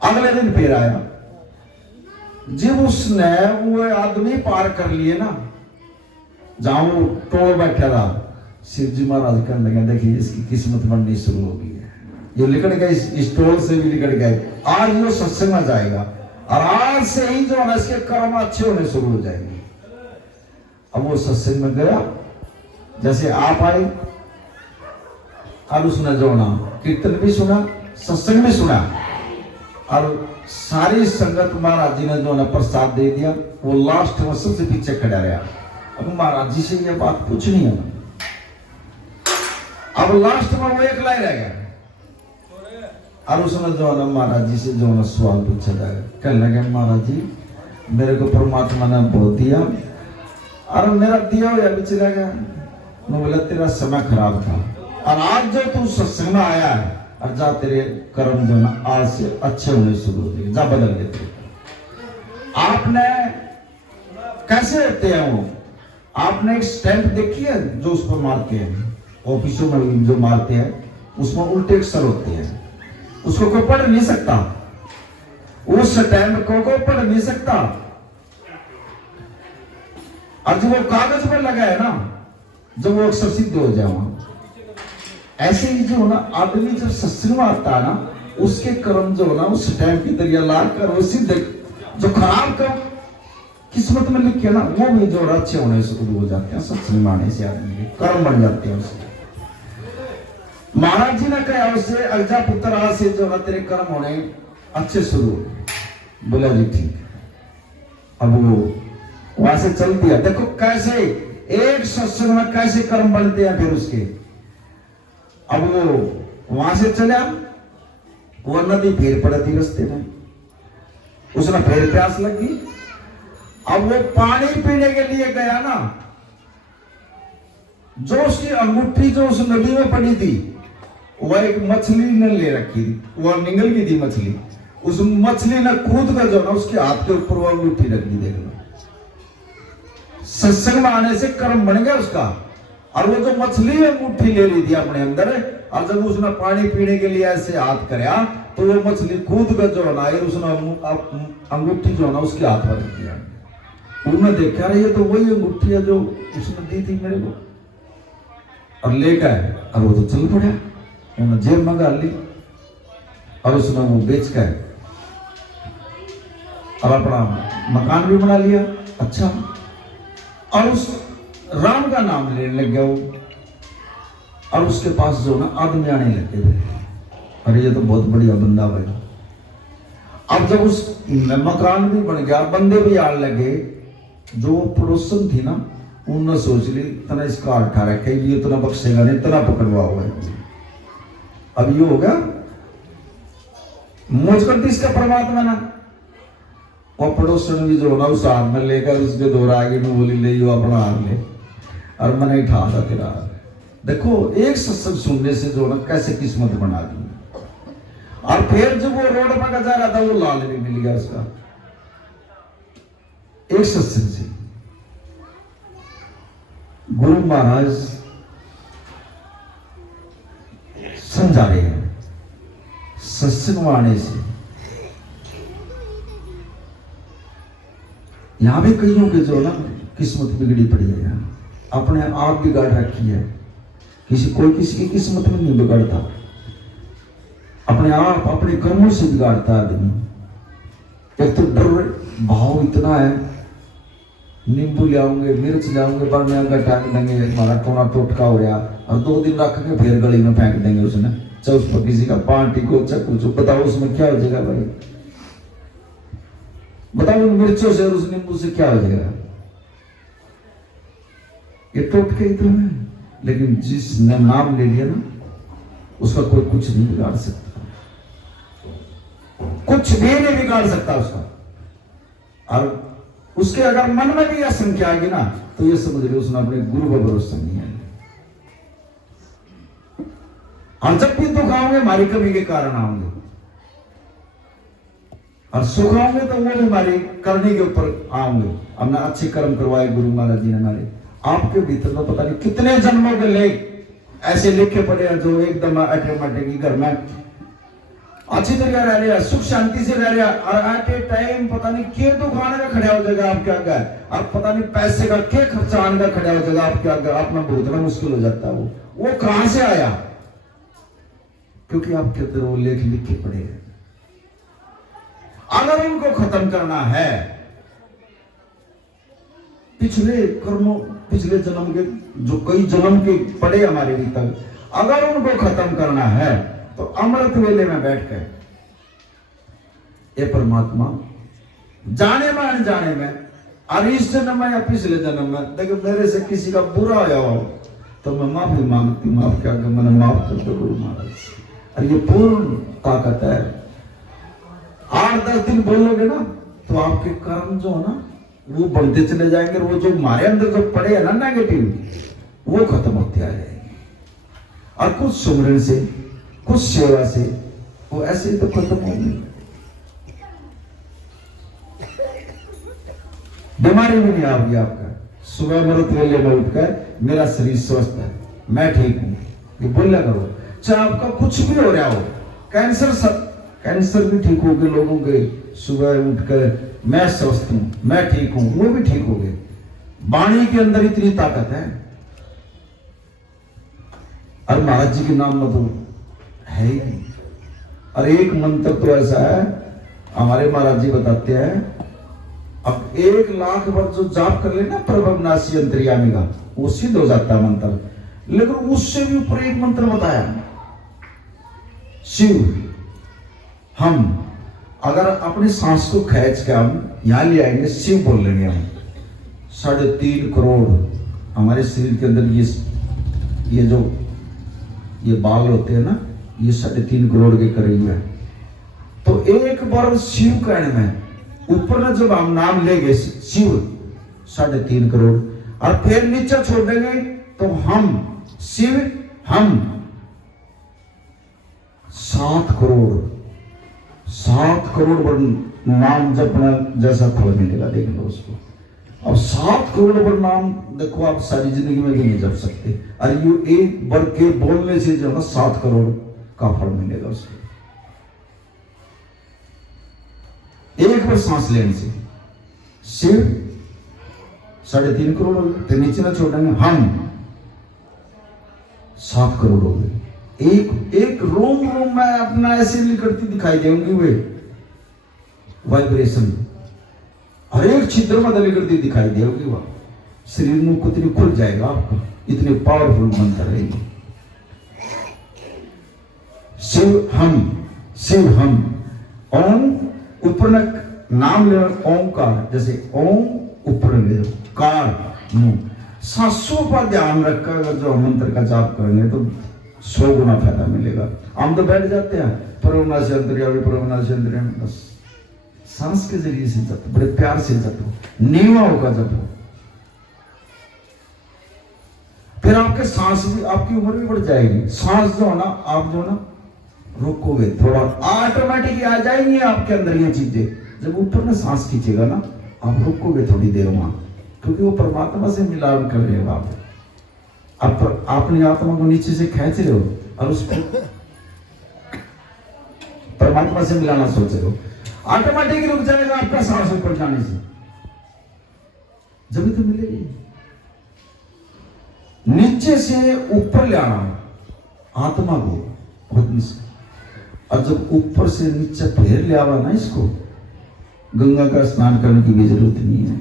अगले दिन फिर आया, जब उसने वो आदमी पार कर लिए ना जहां वो टोल बैठा था, शिव जी महाराज कहने लगे देखिए इसकी किस्मत बननी शुरू हो गई है, ये निकल गए इस टोल से भी निकल गए, आज वो सत्संग में जाएगा और आज से ही जो है इसके कर्म अच्छे होने शुरू हो जाएंगे। अब वो सत्संग में गया, जैसे आप आए और उसने जो ना कीर्तन भी सुना, सत्संग भी सुना और सारी संगत महाराज जी ने जो ना प्रसाद दे दिया। वो लास्ट में सबसे पीछे खड़ा रहा। अब महाराज जी से ये बात पूछनी है, अब लास्ट में वो अकेला ही रह गया और उसने जो है ना महाराज जी से जो ना सवाल पूछा जाएगा, कहने लगे महाराज जी मेरे को परमात्मा ने बहुत दिया और मेरा दिया हुआ भी चला गया। मैं बोला तेरा समय खराब था और आज जो तू सत्संग में आया है और जा तेरे कर्म जो ना आज से अच्छे होने शुरू हो गए, जा बदल गए तेरे। आपने कैसे होते हैं वो, आपने एक स्टैंप देखी है जो उस पर मारते हैं, ऑफिसों में जो मारते हैं उसमें उल्टे अक्षर होते हैं, उसको कोई पढ़ नहीं सकता, उस स्टैंप को कोई पढ़ नहीं सकता। और जो वो कागज पर लगा है ना, जब वो अक्षर सिद्ध हो जाए वहां, ऐसे ही जो ना आदमी जब सत्संग में आता है ना, उसके कर्म जो ना उस स्टैंप की तरह लाकर वो सिद्ध, जो खराब कर्म किस्मत में लिखे ना वो भी जो अच्छे होने शुरू हो जाते हैं। सत्संग में आने से आदमी के कर्म बन जाते हैं उसके। महाराज जी ने कहा उससे अग्जा पुत्र आज से जो तेरे कर्म होने अच्छे शुरू। बोला जी ठीक। अब वो वहां से चल दिया। देखो कैसे एक सत्संग में कैसे कर्म बनते हैं फिर उसके। अब वो वहां से चला, वो नदी फिर पड़ती रास्ते में, उसने फिर प्यास लगी। अब वो पानी पीने के लिए गया ना, जो उसकी अंगूठी जो उस नदी में पड़ी थी वह एक मछली ने ले रखी थी, वह निगल गई थी मछली। उस मछली ने कूद कर जो ना उसके हाथ के ऊपर वो अंगूठी रख दी। देख लो, सत्संग में आने से कर्म बन गया उसका। और वो जो मछली अंगूठी ले ली थी अपने अंदर, और जब उसने पानी पीने के लिए ऐसे हाथ कराया तो वो मछली कूद कर जो ना उसने अंगूठी जो ना उसके हाथ में रख दिया। उन्होंने देखा ये तो वही अंगूठी है जो उसने दी थी मेरे को, और ले गए और वो तो चल पड़ा। उन्होंने जेब में डाल ली और उसने वो बेच कर और अपना मकान भी बना लिया अच्छा। और उस राम का नाम लेने लग गया वो, और उसके पास जो ना आदमी आने लगे थे, अरे ये तो बहुत बढ़िया बंदा भाई। अब जब उस मकान भी बन गया, बंदे भी आने लगे, जो पड़ोसन थी ना उन्होंने सोच ली तना इसका अट्ठा रखे, ये तो ना बख्शेगा नहीं, तना पकड़वा हुआ है। अब ये होगा मौज करती इसका परमात्मा ना, और पड़ोसन भी जो ना उस हाथ में लेकर उसके दोहरा आगे में बोली ले जो अपना हाथ ले, और मैंने उठा था तेरा। देखो एक सत्संग सुनने से जो ना कैसे किस्मत बना दी। और फिर जब वो रोड पर जा रहा था वो लाल भी मिल गया उसका, एक सत्संग से। गुरु महाराज समझा रहे हैं सत्संग आने से। यहां भी कईयों के जो ना किस्मत बिगड़ी पड़ी है, अपने आप बिगाड़ रखी है। कोई किसी की किस्मत में नहीं बिगड़ता, अपने आप अपने कर्मों से बिगाड़ता आदमी। एक तो डर भाव इतना है, नींबू ले आऊंगे, मिर्च ले आऊंगे, बाद में अगर टांग देंगे हमारा टोना टोटका हो गया, और 2 दिन रख के फिर गली में फेंक देंगे उसने, चाहे उस पर किसी का पांटी को चक्कू चुप, बताओ उसमें क्या हो जाएगा भाई? बताओ उन मिर्चों से और उस नींबू से क्या हो जाएगा? ये टोटके ही तो है। लेकिन जिसने नाम ले लिया ना उसका कोई कुछ नहीं बिगाड़ सकता, कुछ भी नहीं बिगाड़ सकता उसका। और उसके अगर मन में भी यह संख्या आएगी ना तो ये समझ लो उसने अपने गुरु पर भरोसा नहीं है। हम जब भी दुख आएंगे हमारी कमी के कारण आएंगे, और सुख आएंगे तो वो भी हमारी करने के ऊपर आएंगे। हमने अच्छे कर्म करवाए गुरु महाराज जी ने हमारे। आपके भीतर में पता नहीं कितने जन्मों के लेख ऐसे लिखे पड़े हैं जो एकदम ऑटोमेटिक घर में अच्छी तरह रह रहे हैं, सुख शांति से रह रहे हैं, और एट ए टाइम पता नहीं क्या दुकान का खड़ा हो जाएगा आपके आगे, और पता नहीं पैसे का क्या खर्चा आने का खड़ा हो जाएगा आपके आगे। आप में भुगतना मुश्किल हो जाता है। वो कहां से आया? क्योंकि आपके अंदर वो लेख लिखे पड़े हैं। अगर उनको खत्म करना है, पिछले कर्मों, पिछले जन्म के जो कई जन्म के पड़े हमारे भीतर, अगर उनको खत्म करना है तो अमृत वेले में बैठकर ये परमात्मा जाने में अनजाने में, और इस जन्म में या पिछले जन्म में, देखो मेरे से किसी का बुरा आया हो तो मैं माफी मांगती हूं आपके आगे, मैंने माफ कर दो गुरु महाराज। और ये पूर्ण ताकत है। 8-10 दिन बोलोगे ना तो आपके कर्म जो है ना वो बढ़ते चले जाएंगे, वो जो हमारे अंदर जो पड़े है ना नेगेटिव वो खत्म होते आ जाएंगे। और कुछ सुमरन से, कुछ सेवा से वो ऐसे ही तो खत्म होंगे। बीमारी भी नहीं आएगी आपका। सुबह अमृत वेले में उठकर मेरा शरीर स्वस्थ है, मैं ठीक हूं, ये बोला करो। चाहे आपका कुछ भी हो रहा हो, कैंसर भी ठीक हो गए लोगों के, सुबह उठकर मैं स्वस्थ हूं, मैं ठीक हूं, वो भी ठीक हो गए। वाणी के अंदर इतनी ताकत है। और महाराज जी के नाम में तो है ही नहीं। और एक मंत्र तो ऐसा है, हमारे महाराज जी बताते हैं, अब 1 लाख बार जो जाप कर लेना प्रभवनाशी अंतर्यामी का, वो सिद्ध हो जाता है मंत्र। लेकिन उससे भी ऊपर एक मंत्र बताया, शिव। हम अगर अपनी सांस को खींच के हम यहां ले आएंगे, शिव बोल लेंगे हम, 3.5 करोड़ हमारे शरीर के अंदर ये जो ये बाल होते हैं ना, ये 3.5 करोड़ के करीब है। तो एक बार शिव कहने में ऊपर ना जब हम नाम लेंगे शिव 3.5 करोड़, और फिर नीचे छोड़ देंगे तो हम शिव, हम 7 करोड़ बार नाम जपना जैसा फल मिलेगा, देख लो उसको। अब 7 करोड़ बार नाम देखो आप सारी जिंदगी में भी नहीं जप सकते, और ये एक बार के बोलने से जो है 7 करोड़ का फल मिलेगा उसको। एक बार सांस लेने से शिव 3.5 करोड़ हो गए, फिर नीचे ना छोड़ेंगे हम 7 करोड़ हो गए। एक रोम में अपना ऐसे निकलती दिखाई देंगी वे वाइब्रेशन, हर एक छिद्र में निकलती दिखाई देगी। वह शरीर में कितनी खुल जाएगा आपका, इतने पावरफुल मंत्र है। शिव हम ओम ऊपर नाम ले ओंकार, जैसे ओम ऊपर ले कार मुंह, सांसों पर ध्यान रखकर अगर जो मंत्र का जाप करेंगे तो 100 गुना फायदा मिलेगा। हम तो बैठ जाते हैं परमनाश अंतर्यामी, बस सांस के जरिए से जपो, बड़े प्यार से जपो, नीवा होगा जपो, फिर आपके सांस भी, आपकी उम्र भी बढ़ जाएगी। सांस जो है ना, आप जो ना रोकोगे थोड़ा, ऑटोमेटिकली आ जाएंगी आपके अंदर ये चीजें। जब ऊपर में सांस खींचेगा ना, आप रोकोगे थोड़ी देर वहां, क्योंकि वो परमात्मा से मिलान कर रहे हो आप अपनी आत्मा को नीचे से खींच रहे हो और उसको परमात्मा से मिलाना सोच रहे हो, ऑटोमेटिकली रुक जाएगा आपका सांस ऊपर जाने से, जब तो मिलेगी। नीचे से ऊपर ले आना आत्मा को, और जब ऊपर से नीचे फिर ले आवा ना इसको, गंगा का स्नान करने की भी जरूरत नहीं है,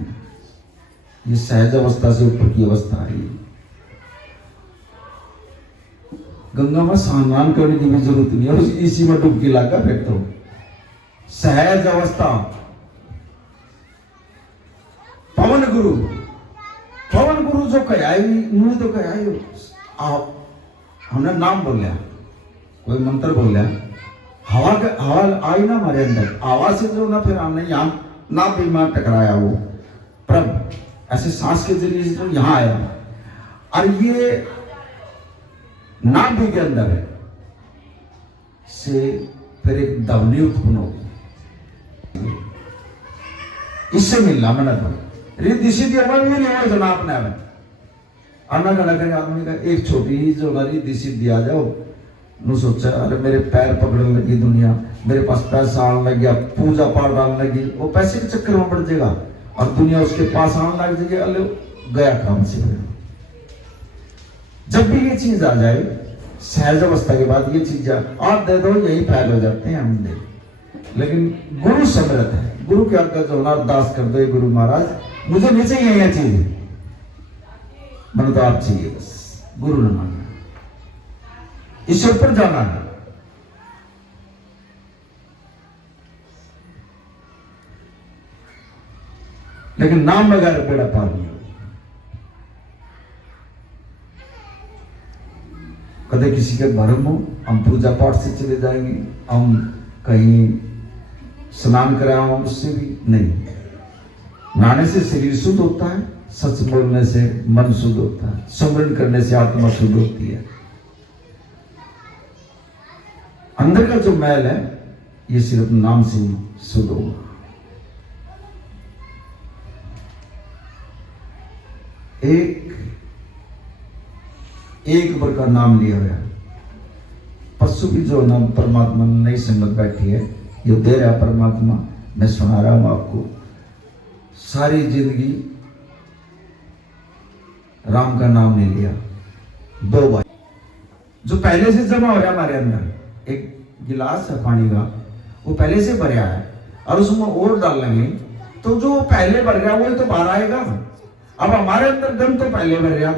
ये सहज अवस्था से ऊपर की अवस्था आ रही है। गंगा में स्नान करने की भी जरूरत नहीं है, इसी में डुबकी लगा फेंक दो, सहज अवस्था। पवन गुरु जो कहा मुझे तो कहा, हमने नाम बोलिया, कोई मंत्र बोलिया, हवा आई ना हमारे अंदर, आवाज से जो ना फिर हमने यहाँ ना बीमार टकराया, वो प्रभ ऐसे सांस के जरिए से तो यहाँ आया, और ये नाभि के अंदर है से फिर एक ध्वनि उत्पन्न होगी, इससे मिलना मैंने तो रिद्धि सिद्धि अमल भी नहीं हो जो ना अपने आप आना गला करें आदमी का, एक छोटी जो ना रिद्धि सिद्धि आ जाओ, नु सोचा अरे मेरे पैर पकड़ने लगी दुनिया, मेरे पास पैसा आने लग गया, पूजा पाठ डालने लगी, वो पैसे के चक्कर में पड़ जाएगा और दुनिया उसके पास आने लग जाएगी, अरे गया काम से। जब भी ये चीज आ जाए सहज अवस्था के बाद, ये चीज आप दे दो यही फैल हो जाते हैं हम दे, लेकिन गुरु समर्थ है, गुरु के आगे जो अरदास कर दो, गुरु महाराज मुझे नहीं चाहिए यह चीज, मैंने तो आप चाहिए, बस गुरु ने मांगा, इससे ऊपर जाना है। लेकिन नाम बगैर बेड़ा पार नहीं। कदे किसी के भरम हो, हम पूजा पाठ से चले जाएंगे, हम कहीं स्नान कराया उससे भी नहीं। नहाने से शरीर शुद्ध होता है, सच बोलने से मन शुद्ध होता है, सुमरन करने से आत्मा शुद्ध होती है। अंदर का जो मैल है ये सिर्फ नाम से ही शुद्ध होगा। एक बार का नाम लिया गया, पशु की जो नाम परमात्मा नई संगत बैठी है, ये दे रहा परमात्मा, मैं सुना रहा हूं आपको, सारी जिंदगी राम का नाम नहीं लिया। 2 बार जो पहले से जमा हो रहा है हमारे अंदर, एक गिलास है पानी का, वो पहले से भरा है और उसमें और डालेंगे तो जो पहले भर गया वही तो बाहर आएगा। अब हमारे अंदर गंध तो पहले भर गया,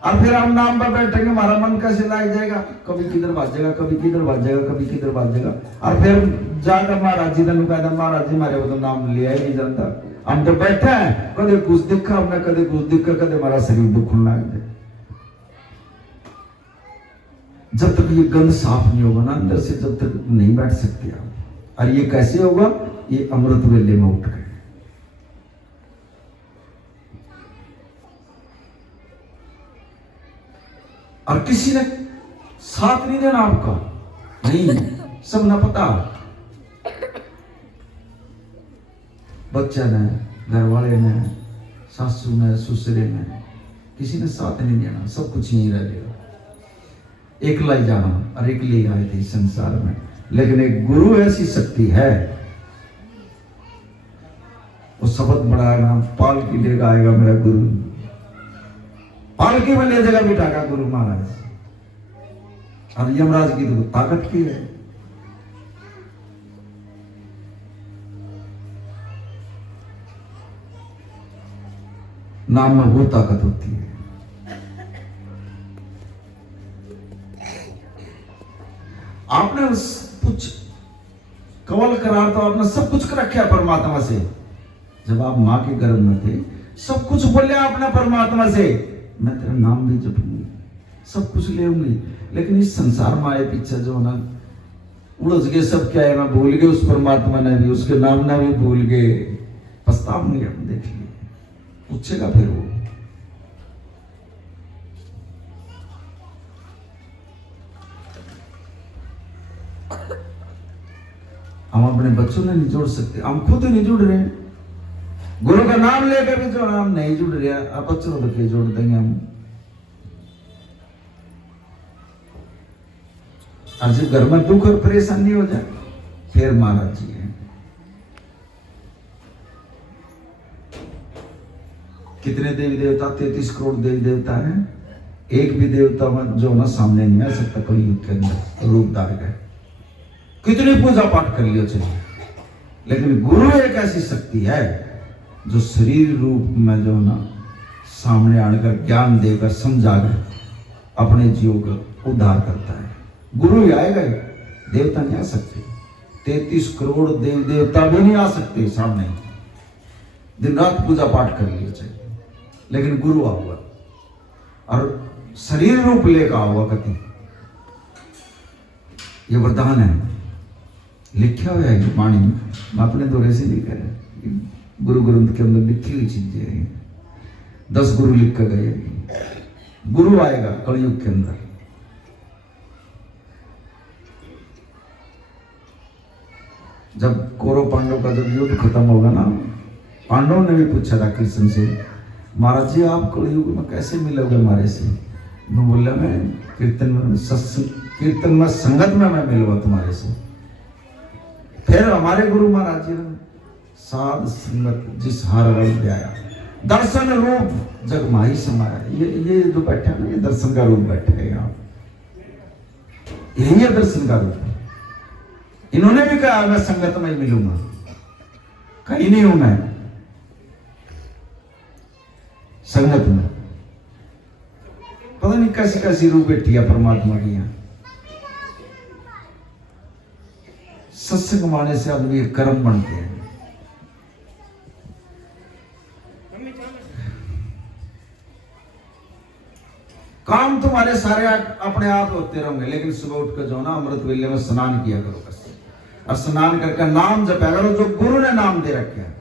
और फिर हम नाम पर बैठेंगे, हमारा मन कैसे लग जाएगा, कभी किधर भाजेगा, कभी किधर भाजेगा, कभी किधर भाजेगा, और फिर जाकर महाराज जी ने कहना महाराज जी हमारे वो तो नाम लिया ही नहीं जानता, हम तो बैठे हैं, कदे कुछ दिखा हमने, कदे कुछ दिखा, कदे हमारा शरीर दुखने लग जाए। जब तक ये गंध साफ नहीं होगा ना अंदर से, जब तक नहीं बैठ सकते आप। और ये कैसे होगा, ये अमृत वेले में उठ गए। और किसी ने साथ नहीं देना आपका, नहीं, सब ना पता, बच्चा ने, घर वाले ने, सासू ने, ससुरे ने, किसी ने साथ नहीं देना, सब कुछ यहीं रह गया। एकला ही जाना और एकले ही आए थे संसार में। लेकिन एक गुरु ऐसी शक्ति है, वो शब्द बढ़ाएगा, पालकी लेकर आएगा मेरा गुरु, पालकी में ले जाएगा बिठा का गुरु महाराज। और यमराज की तो ताकत की है, नाम में वो ताकत होती है। कुछ कवल करार तो आपने सब कुछ कर रखा परमात्मा से। जब आप माँ के गर्भ में थे सब कुछ बोले आपने परमात्मा से, मैं तेरा नाम भी जपूंगी, सब कुछ ले आऊंगी। लेकिन इस संसार में आए पीछे जो ना उड़स गए सब, क्या है ना भूल गए उस परमात्मा ने भी, उसके नाम ने भी भूल गए। पछताओगे हम, देख लिए पूछेगा फिर वो। हम अपने बच्चों ने नहीं जोड़ सकते, हम खुद नहीं जुड़ रहे हैं। गुरु का नाम लेकर भी जो हम नहीं जुड़ रहे, अब बच्चों को तो जोड़ देंगे हम। और जब घर में दुख और परेशानी हो जाए फिर महाराज जी है। कितने देवी देवता, 33 करोड़ देवी देवता है, एक भी देवता जो ना सामने नहीं आ सकता कलयुग के अंदर रूप धार गए। कितनी पूजा पाठ कर लियो चलिए, लेकिन गुरु एक ऐसी शक्ति है जो शरीर रूप में जो ना सामने आकर ज्ञान देकर समझाकर अपने जीव का उद्धार करता है। गुरु ही आएगा, देवता नहीं आ सकते। 33 करोड़ देव देवता भी नहीं आ सकते सामने, दिन रात पूजा पाठ कर लिया चाहिए, लेकिन गुरु आऊगा और शरीर रूप लेकर आऊगा। कति ये वरदान है, लिखा हुआ है वाणी में, मैं अपने दौरे से नहीं कह रहा, गुरु ग्रंथ के अंदर लिखी हुई चीजें हैं। 10 गुरु लिख कर गए। गुरु आएगा कलयुग के अंदर। जब कौरव पांडव का जब युद्ध खत्म होगा ना, पांडवों ने भी पूछा था कृष्ण से, महाराज जी आप कलयुग में कैसे मिलोगे हमारे से? मैं बोला मैं कीर्तन में संगत में मैं मिलूंगा तुम्हारे से। फिर हमारे गुरु महाराज जी ने साध संगत जिस हार रंग आया, दर्शन रूप जग माही समाया। ये जो बैठा है ना, ये दर्शन का रूप बैठा है यहाँ, यही है दर्शन का रूप। इन्होंने भी कहा मैं संगत में ही मिलूंगा, कहीं नहीं हूं मैं संगत में। पता नहीं कैसी कैसी रूप बैठी है परमात्मा की यहाँ। सत्संग माने से अब ये कर्म बनते हैं। काम तुम्हारे सारे अपने आप होते रहेंगे, लेकिन सुबह उठ कर जो ना अमृत वेले में स्नान किया करो बस, और स्नान करके नाम जपया करो जो गुरु ने नाम दे रखे हैं।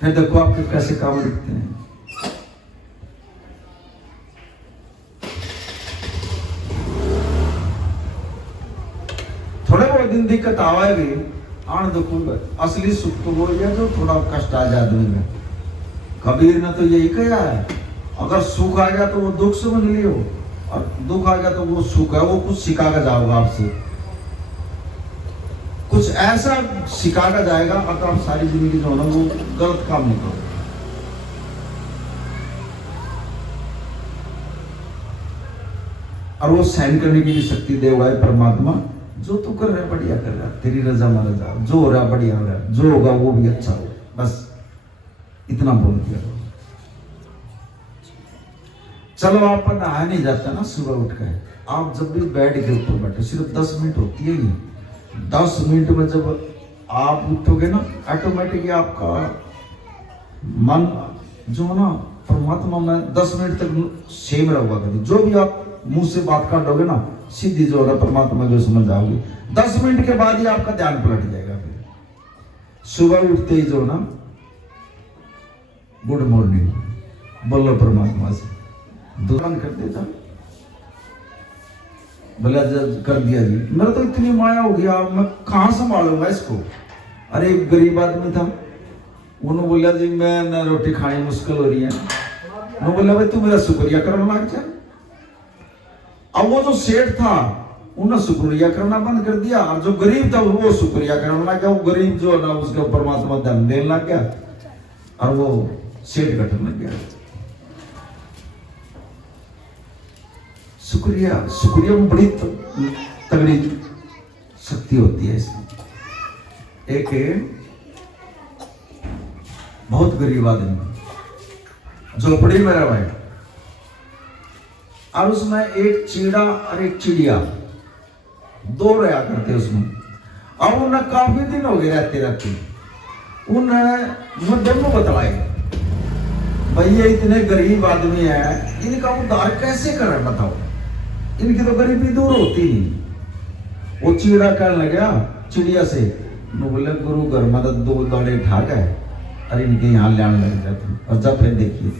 फिर देखो आपके कैसे काम दिखते हैं। थोड़े बहुत दिन दिक्कत आवेगी, आन दुखूंगा, असली सुख तो वो है जो थोड़ा कष्ट आ जाए आदमी में। कबीर ने तो यही कहा है, अगर सुख आ गया तो वो दुख से बन लियो, और दुख आ गया तो वो सुख है, वो कुछ सिखा कर जाओगा आपसे, कुछ ऐसा सिखा कर जाएगा, अगर आप सारी जिंदगी जो है ना वो गलत काम नहीं करो। और वो सहन करने की भी शक्ति दे हुआ है परमात्मा। जो तू कर रहा है बढ़िया कर रहा है, तेरी रजा में रजा, जो हो रहा है बढ़िया हो रहा है, जो होगा वो भी अच्छा हो, बस इतना बोल दिया। चलो आप पर नहाया नहीं जाता ना सुबह उठ कर, आप जब भी बेड के ऊपर बैठे, सिर्फ 10 मिनट होती है ये, 10 मिनट में जब आप उठोगे ना, ऑटोमेटिकली आपका मन जो है ना परमात्मा में 10 मिनट तक सेम रहेगा। कभी जो भी आप मुंह से बात काटोगे ना, सीधी जो है परमात्मा जो समझ आओगे, 10 मिनट के बाद ही आपका ध्यान पलट जाएगा। फिर सुबह उठते ही जो ना गुड मॉर्निंग बोलो परमात्मा से, दुकान कर देता बोला कर दिया जी, मेरा तो इतनी माया हो गया, मैं कहाँ संभालूंगा इसको। अरे एक गरीब आदमी था, उन्होंने बोला जी मैं न रोटी खानी मुश्किल हो रही है। उन्होंने बोला भाई तू मेरा शुक्रिया करना लग जा। अब वो जो सेठ था उन्होंने शुक्रिया करना बंद कर दिया, और जो गरीब था वो शुक्रिया करना लग गया। वो गरीब जो है ना उसके परमात्मा ध्यान देने लग गया, और वो सेठ घटने लग गया। शुक्रिया, शुक्रिया में बड़ी तगड़ी शक्ति होती है इसमें। एक बहुत गरीब आदमी, झोपड़ी में रहे और उसमें एक चीड़ा और एक चिड़िया दो रहा करते उसमें। अब उन्हें काफी दिन हो गए रहते रहते, उन्हें दोनों बतलाए भैया इतने गरीब आदमी है, इनका उद्धार कैसे करें बताओ, इनकी तो गरीबी दूर होती नहीं। वो चिड़ा कहने लगा चिड़िया से, बोले गुरु घर में तो 2 दाने ठाक है, अरे इनके यहाँ लाने लग जाते, और जब फिर देखिए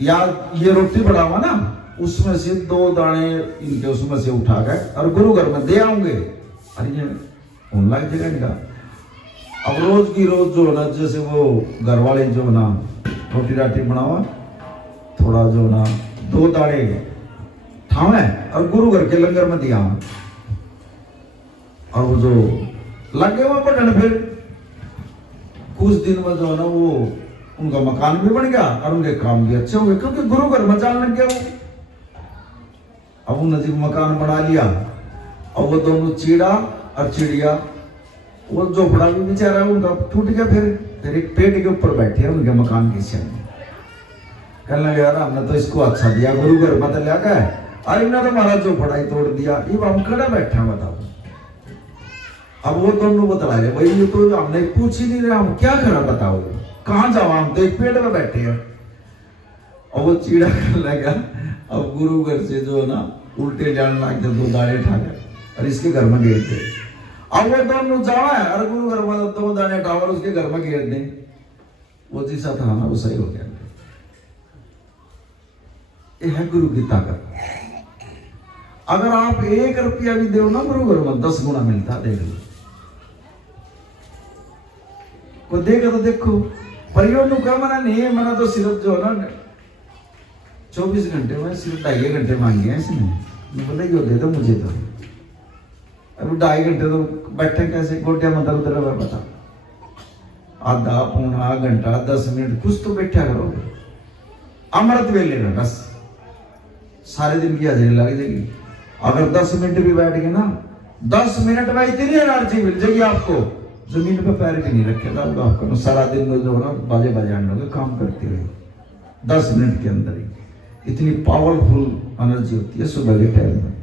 यार ये रोटी बढ़ावा ना, उसमें से 2 दाने इनके उसमें से उठा गए और गुरु घर में दे आऊंगे, अरे ये होने लग जाएगा इनका। अब रोज की रोज जो ना, जैसे वो घर वाले जो ना रोटी राटी बनावा, थोड़ा जो ना 2 दाने ठावे और गुरु घर के लंगर में दिया, और वो जो लगे वहां पढ़ने, फिर कुछ दिन में जो है ना वो उनका मकान भी बन गया और उनके काम भी अच्छे हो गए, क्योंकि गुरु घर में जाने लग गया वो। अब उन्होंने जब मकान बना लिया, और वो दोनों चीड़ा और चिड़िया, वो झोपड़ा भी बेचारा उनका टूट गया, फिर एक पेड़ के ऊपर बैठे हैं उनके मकान के सामने। कहने लगे यार हमने तो इसको अच्छा दिया, गुरु घर में तो लगा है, और इन्होंने तो हमारा झोपड़ा ही तोड़ दिया, ये हम खड़े बैठे हैं बताओ। अब वो दोनों बतला रहे भाई ये तो हमने पूछ ही नहीं रहे, हम क्या करा बताओ, कहाँ जाओ, हम तो एक पेड़ में बैठे हैं। और वो चीड़ा करने लगा, अब गुरु घर से जो है ना उल्टे जाने लग गए, 2 दाने उठा गए और इसके घर में घेर दे। अब वो दोनों जावा है और गुरु घर में 2 दाने उठाओ और उसके घर में घेर दे, वो जैसा था ना वो सही हो गया। ये है गुरु की ताकत। अगर आप 1 रुपया भी दो ना गुरु घर में 10 गुना मिलता, देख लो को देगा तो देखो। परियों का मना नहीं है, मना तो सिर्फ जो है ना 24 घंटे में सिर्फ 2.5 घंटे मांगे हैं इसने, बोले यो दे दो मुझे, तो अब 2.5 घंटे तो बैठे कैसे, गोटिया मतलब उधर है बता, आधा पौना घंटा 10 मिनट कुछ तो बैठा करो, अमृत वेले में बस सारे दिन की हाजिरी लग जाएगी। अगर 10 मिनट भी बैठ गए ना, 10 मिनट में इतनी एनर्जी मिल जाएगी आपको, जमीन पे पैर भी नहीं रखेगा आपको, सारा दिन में जो ना बाजे बजाने लगे काम करते हुए 10 मिनट के अंदर ही इतनी पावरफुल एनर्जी होती है सुबह के टाइम में।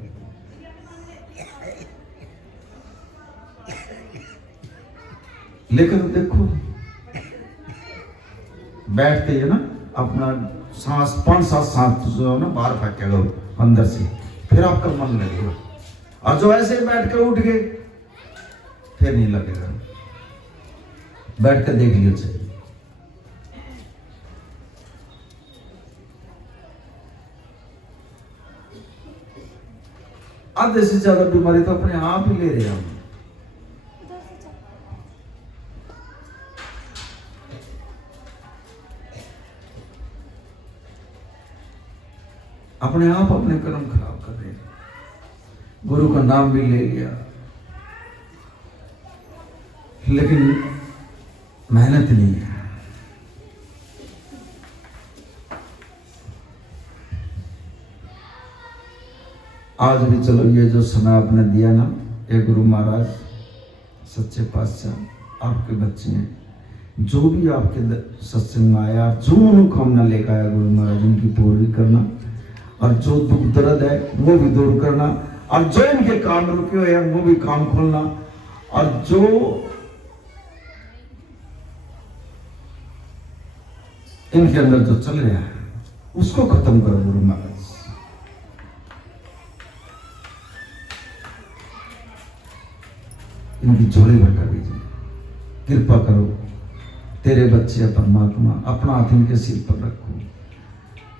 लेकिन देखो बैठते ही ना अपना सांस 5-7 सांस जो है ना बाहर फेंकेगा अंदर से, फिर आपका मन लगेगा। और जो ऐसे बैठ कर उठ गए फिर नहीं लगेगा, बैठ कर देख लियो चाहिए। आधे से ज्यादा बीमारी तो अपने आप ही ले रहे हैं हम। अपने आप अपने कर्म खराब कर रहे हैं। गुरु का नाम भी ले लिया लेकिन मेहनत नहीं है। आज भी चलो ये जो समय आपने दिया ना, ये गुरु महाराज सच्चे पातशाह आपके बच्चे हैं, जो भी आपके सत्संग में आया, जो मनोकामना लेकर आया गुरु महाराज उनकी पूरी करना, और जो दुख दर्द है वो भी दूर करना, और जो इनके काम रुके हुए हैं वो भी काम खोलना, और जो इनके अंदर जो चल रहा है उसको खत्म करो गुरु महाराज। इनकी झोली भटका दीजिए, कृपा करो, तेरे बच्चे है परमात्मा, अपना हाथ इनके सिर पर रखो,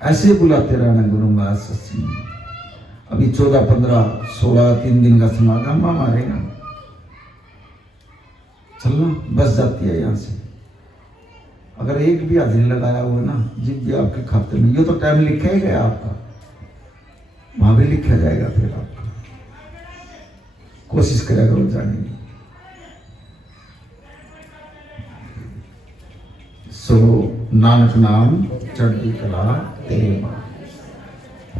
ऐसे बुलाते रहना गुरु महाराज सत्संग। अभी 14, 15, 16 3 दिन का समागम मारेगा, चलना बस जाती है यहाँ से। अगर एक भी हाजिरी लगाया हुआ ना जिस भी आपके खाते में, ये तो टाइम लिखा ही गया आपका, वहां भी लिखा जाएगा फिर आपका। कोशिश करेगा वो जाने की। सो नानक नाम चढ़ती कला तेरे